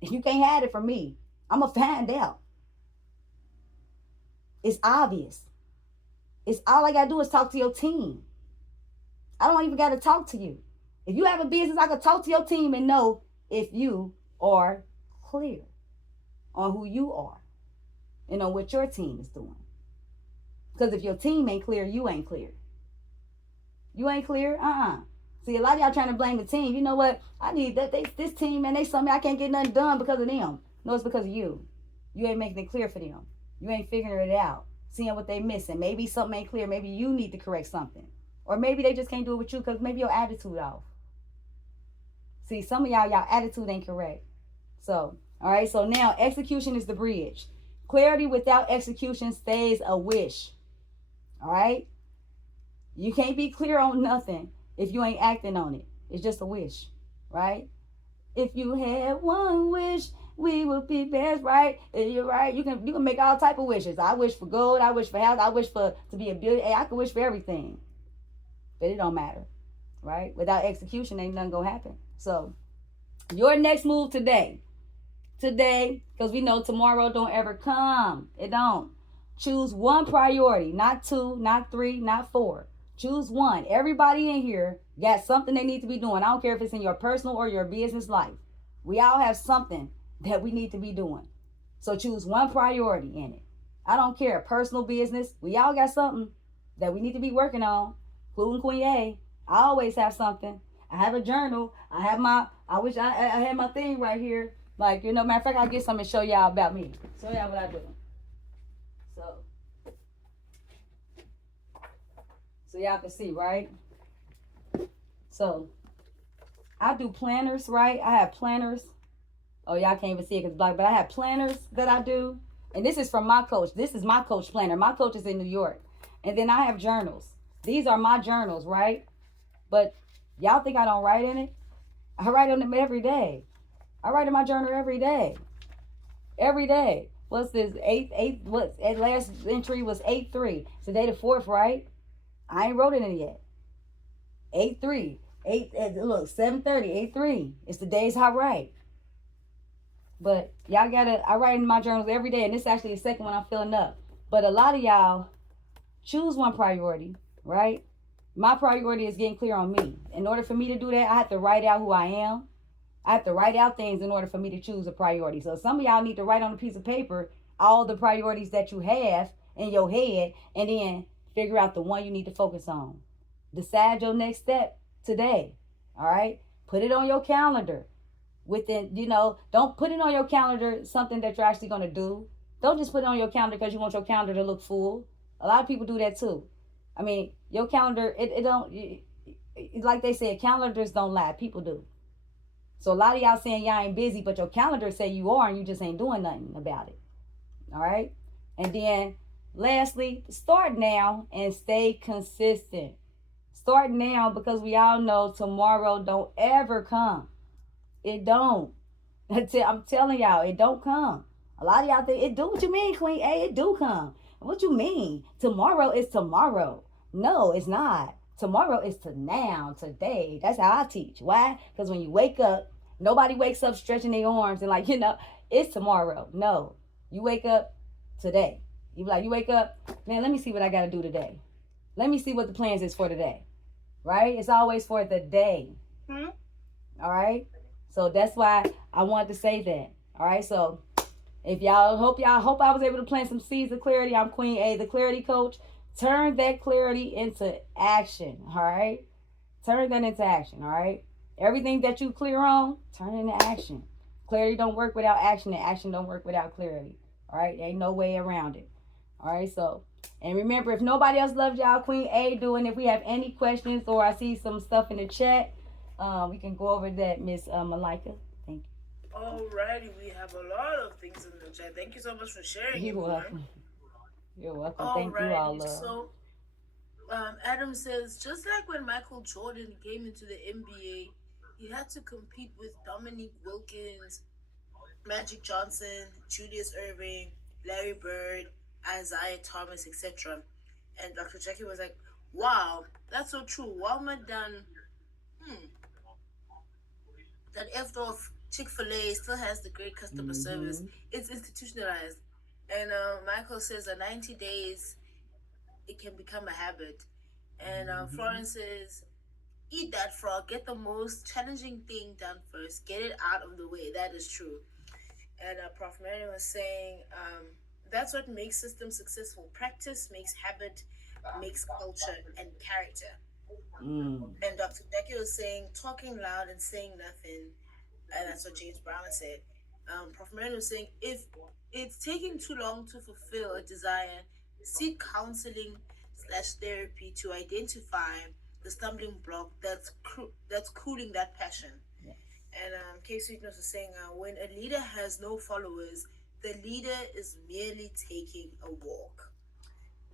If you can't hide it from me, I'm going to find out. It's obvious. It's all I got to do is talk to your team. I don't even got to talk to you. If you have a business, I can talk to your team and know if you are clear on who you are and on what your team is doing. Because if your team ain't clear, you ain't clear. You ain't clear? See, a lot of y'all trying to blame the team. You know what? I need that. This team, man, they something I can't get nothing done because of them. No, it's because of you. You ain't making it clear for them. You ain't figuring it out. Seeing what they missing. Maybe something ain't clear. Maybe you need to correct something. Or maybe they just can't do it with you because maybe your attitude off. See, some of y'all attitude ain't correct. So, all right. So now execution is the bridge. Clarity without execution stays a wish. All right. You can't be clear on nothing if you ain't acting on it. It's just a wish, right? If you had one wish, we would be best, right? You're right. You can make all type of wishes. I wish for gold. I wish for house. I wish to be a billionaire. I can wish for everything. but it don't matter, right? Without execution, ain't nothing gonna happen. So your next move today, because we know tomorrow don't ever come. It don't. Choose one priority, not two, not three, not four. Choose one. Everybody in here got something they need to be doing. I don't care if it's in your personal or your business life. We all have something that we need to be doing. So choose one priority in it. I don't care. Personal, business. We all got something that we need to be working on. Including Queen A. I always have something. I have a journal. I wish I had my thing right here. Like, matter of fact, I'll get something to show y'all about me. Show y'all what I do. So y'all can see, right? So I do planners, right? I have planners. Oh, y'all can't even see it because it's black, but I have planners that I do. And this is from my coach. This is my coach planner. My coach is in New York. And then I have journals. These are my journals, right? But y'all think I don't write in it? I write in them every day. I write in my journal every day. Every day. What's this? Last entry was 8/3. It's the day the 4th, right? I ain't wrote it in yet. 8/3. Look, 7/30, 8/3. It's the days I write. But y'all I write in my journals every day, and this is actually the second one I'm filling up. But a lot of y'all choose one priority, right? My priority is getting clear on me. In order for me to do that, I have to write out who I am. I have to write out things in order for me to choose a priority. So some of y'all need to write on a piece of paper all the priorities that you have in your head, and then figure out the one you need to focus on. Decide your next step today. All right? Put it on your calendar. Don't put it on your calendar something that you're actually going to do. Don't just put it on your calendar because you want your calendar to look full. A lot of people do that too. I mean, your calendar, like they say, calendars don't lie. People do. So a lot of y'all saying y'all ain't busy, but your calendar say you are, and you just ain't doing nothing about it. All right? And then lastly, start now and stay consistent. Start now, because we all know tomorrow don't ever come. It don't. I'm telling y'all, it don't come. A lot of y'all think it do. What you mean, Queen A? It do come. What you mean? Tomorrow is tomorrow. No, it's not. Tomorrow is to now, today. That's how I teach. Why? Because when you wake up, nobody wakes up stretching their arms and it's tomorrow. No, you wake up today. You wake up, man, let me see what I got to do today. Let me see what the plans is for today. Right? It's always for the day. All right? So that's why I wanted to say that. All right? So if hope I was able to plant some seeds of clarity. I'm Queen A, the clarity coach. Turn that clarity into action. All right? Turn that into action. All right? Everything that you clear on, turn it into action. Clarity don't work without action, and action don't work without clarity. All right? Ain't no way around it. All right? So, and remember, if nobody else loves y'all, Queen A doing. If we have any questions or I see some stuff in the chat, we can go over that, Miss Malika. Thank you. Alrighty, we have a lot of things in the chat. Thank you so much for sharing. You're welcome. You're welcome. Thank you all, love. So, Adam says, just like when Michael Jordan came into the NBA, he had to compete with Dominique Wilkins, Magic Johnson, Julius Erving, Larry Bird, Isaiah Thomas, etc. And Dr. Jackie was like, wow, that's so true. Walmart done that effed off. Chick-fil-A still has the great customer service. It's institutionalized. And Michael says that 90 days, it can become a habit. And Florence says, eat that frog. Get the most challenging thing done first. Get it out of the way. That is true. And Prof. Marion was saying, that's what makes systems successful. Practice makes habit, makes culture and character. And Dr. Decker was saying, talking loud and saying nothing. And that's what James Brown said. Prof. Marion was saying, if it's taking too long to fulfill a desire, seek counseling / therapy to identify the stumbling block that's cooling that passion. Yes. And Kay Sweetness was saying, when a leader has no followers, the leader is merely taking a walk.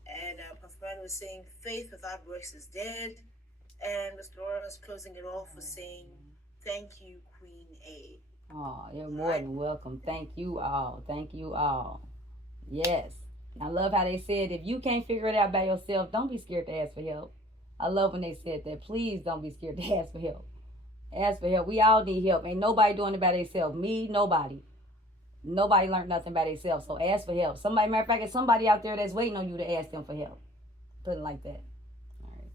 And Prof. Marion was saying, faith without works is dead. And Ms. Laura was closing it off with saying, thank you, Queen A. Oh, you're more than welcome. Thank you all. Thank you all. Yes. I love how they said, if you can't figure it out by yourself, don't be scared to ask for help. I love when they said that. Please don't be scared to ask for help. Ask for help. We all need help. Ain't nobody doing it by themselves. Me, nobody. Nobody learned nothing by themselves. So ask for help. Somebody, matter of fact, it's somebody out there that's waiting on you to ask them for help. Put it like that. All right.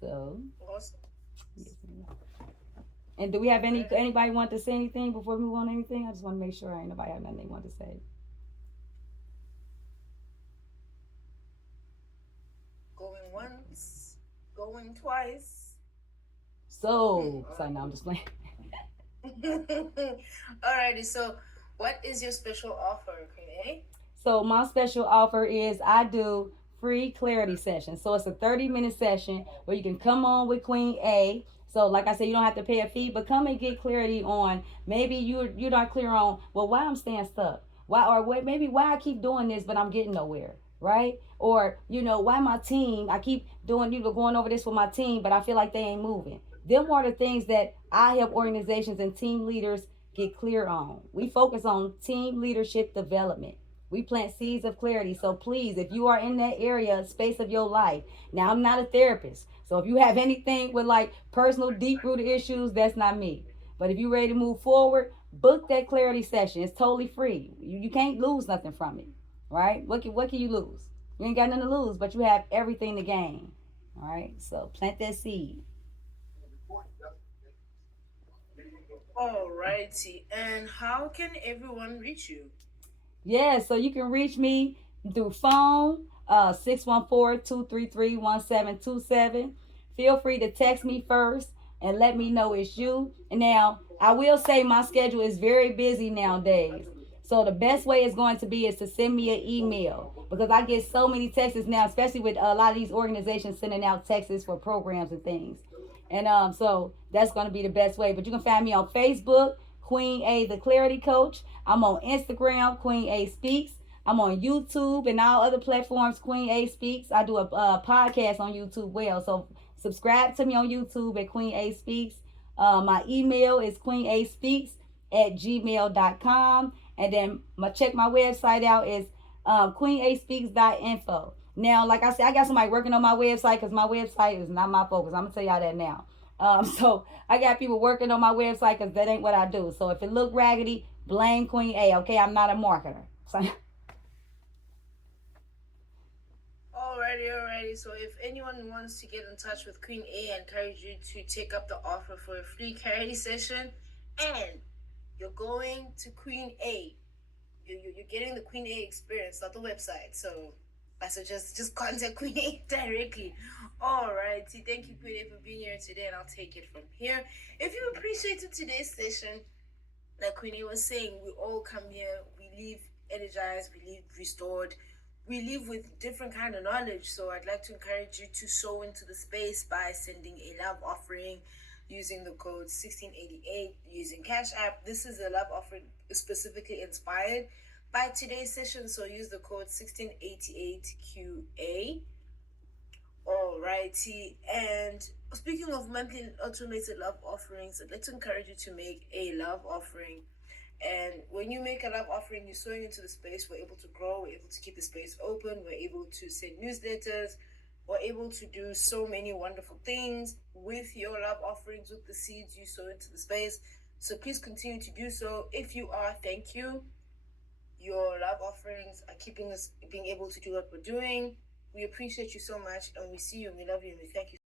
So. Awesome. Yes, and do we have anybody want to say anything before we move on to anything? I just want to make sure ain't nobody have nothing they want to say. Going once, going twice. So, sorry, no, I'm just playing. Alrighty, so what is your special offer, Queen? So my special offer is I do free clarity sessions. So it's a 30-minute session where you can come on with Queen A. So like I said, you don't have to pay a fee, but come and get clarity on maybe you're not clear on, well, why I'm staying stuck. Why or what maybe why I keep doing this but I'm getting nowhere, right? Or, why my team, I keep doing going over this with my team, but I feel like they ain't moving. Them are the things that I help organizations and team leaders get clear on. We focus on team leadership development. We plant seeds of clarity. So please, if you are in that area, space of your life, now I'm not a therapist. So if you have anything with like personal deep rooted issues, that's not me. But if you're ready to move forward, book that clarity session. It's totally free. You can't lose nothing from it, right? What can you lose? You ain't got nothing to lose, but you have everything to gain. All right. So plant that seed. Alrighty, and how can everyone reach you? Yeah, so you can reach me through phone, 614-233-1727. Feel free to text me first and let me know it's you. And now, I will say my schedule is very busy nowadays. So the best way is going to be is to send me an email because I get so many texts now, especially with a lot of these organizations sending out texts for programs and things. And so that's going to be the best way. But you can find me on Facebook, Queen A, the Clarity Coach. I'm on Instagram, Queen A Speaks. I'm on YouTube and all other platforms, Queen A Speaks. I do a podcast on YouTube well. So subscribe to me on YouTube at Queen A Speaks. My email is queenaspeaks@gmail.com. And then check my website out is queenaspeaks.info. Now, like I said, I got somebody working on my website because my website is not my focus. I'm going to tell y'all that now. So I got people working on my website because that ain't what I do. So if it look raggedy, blame Queen A, okay? I'm not a marketer. So, Alrighty. So if anyone wants to get in touch with Queen A, I encourage you to take up the offer for a free clarity session. And you're going to Queen A. You're getting the Queen A experience, not the website. So I suggest just contact Queen A directly. Alrighty. Thank you, Queen A, for being here today, and I'll take it from here. If you appreciated today's session, like Queen A was saying, we all come here, we leave energized, we leave restored, we leave with different kind of knowledge. So I'd like to encourage you to sow into the space by sending a love offering using the code 1688 using Cash App. This is a love offering specifically inspired by today's session, so use the code 1688QA. Alrighty, and speaking of monthly automated love offerings, I'd like to encourage you to make a love offering. And when you make a love offering, you're sowing into the space. We're able to grow, we're able to keep the space open, we're able to send newsletters, we're able to do so many wonderful things with your love offerings, with the seeds you sow into the space. So please continue to do so. If you are, thank you. Your love offerings are keeping us being able to do what we're doing. We appreciate you so much, and we see you, and we love you, and we thank you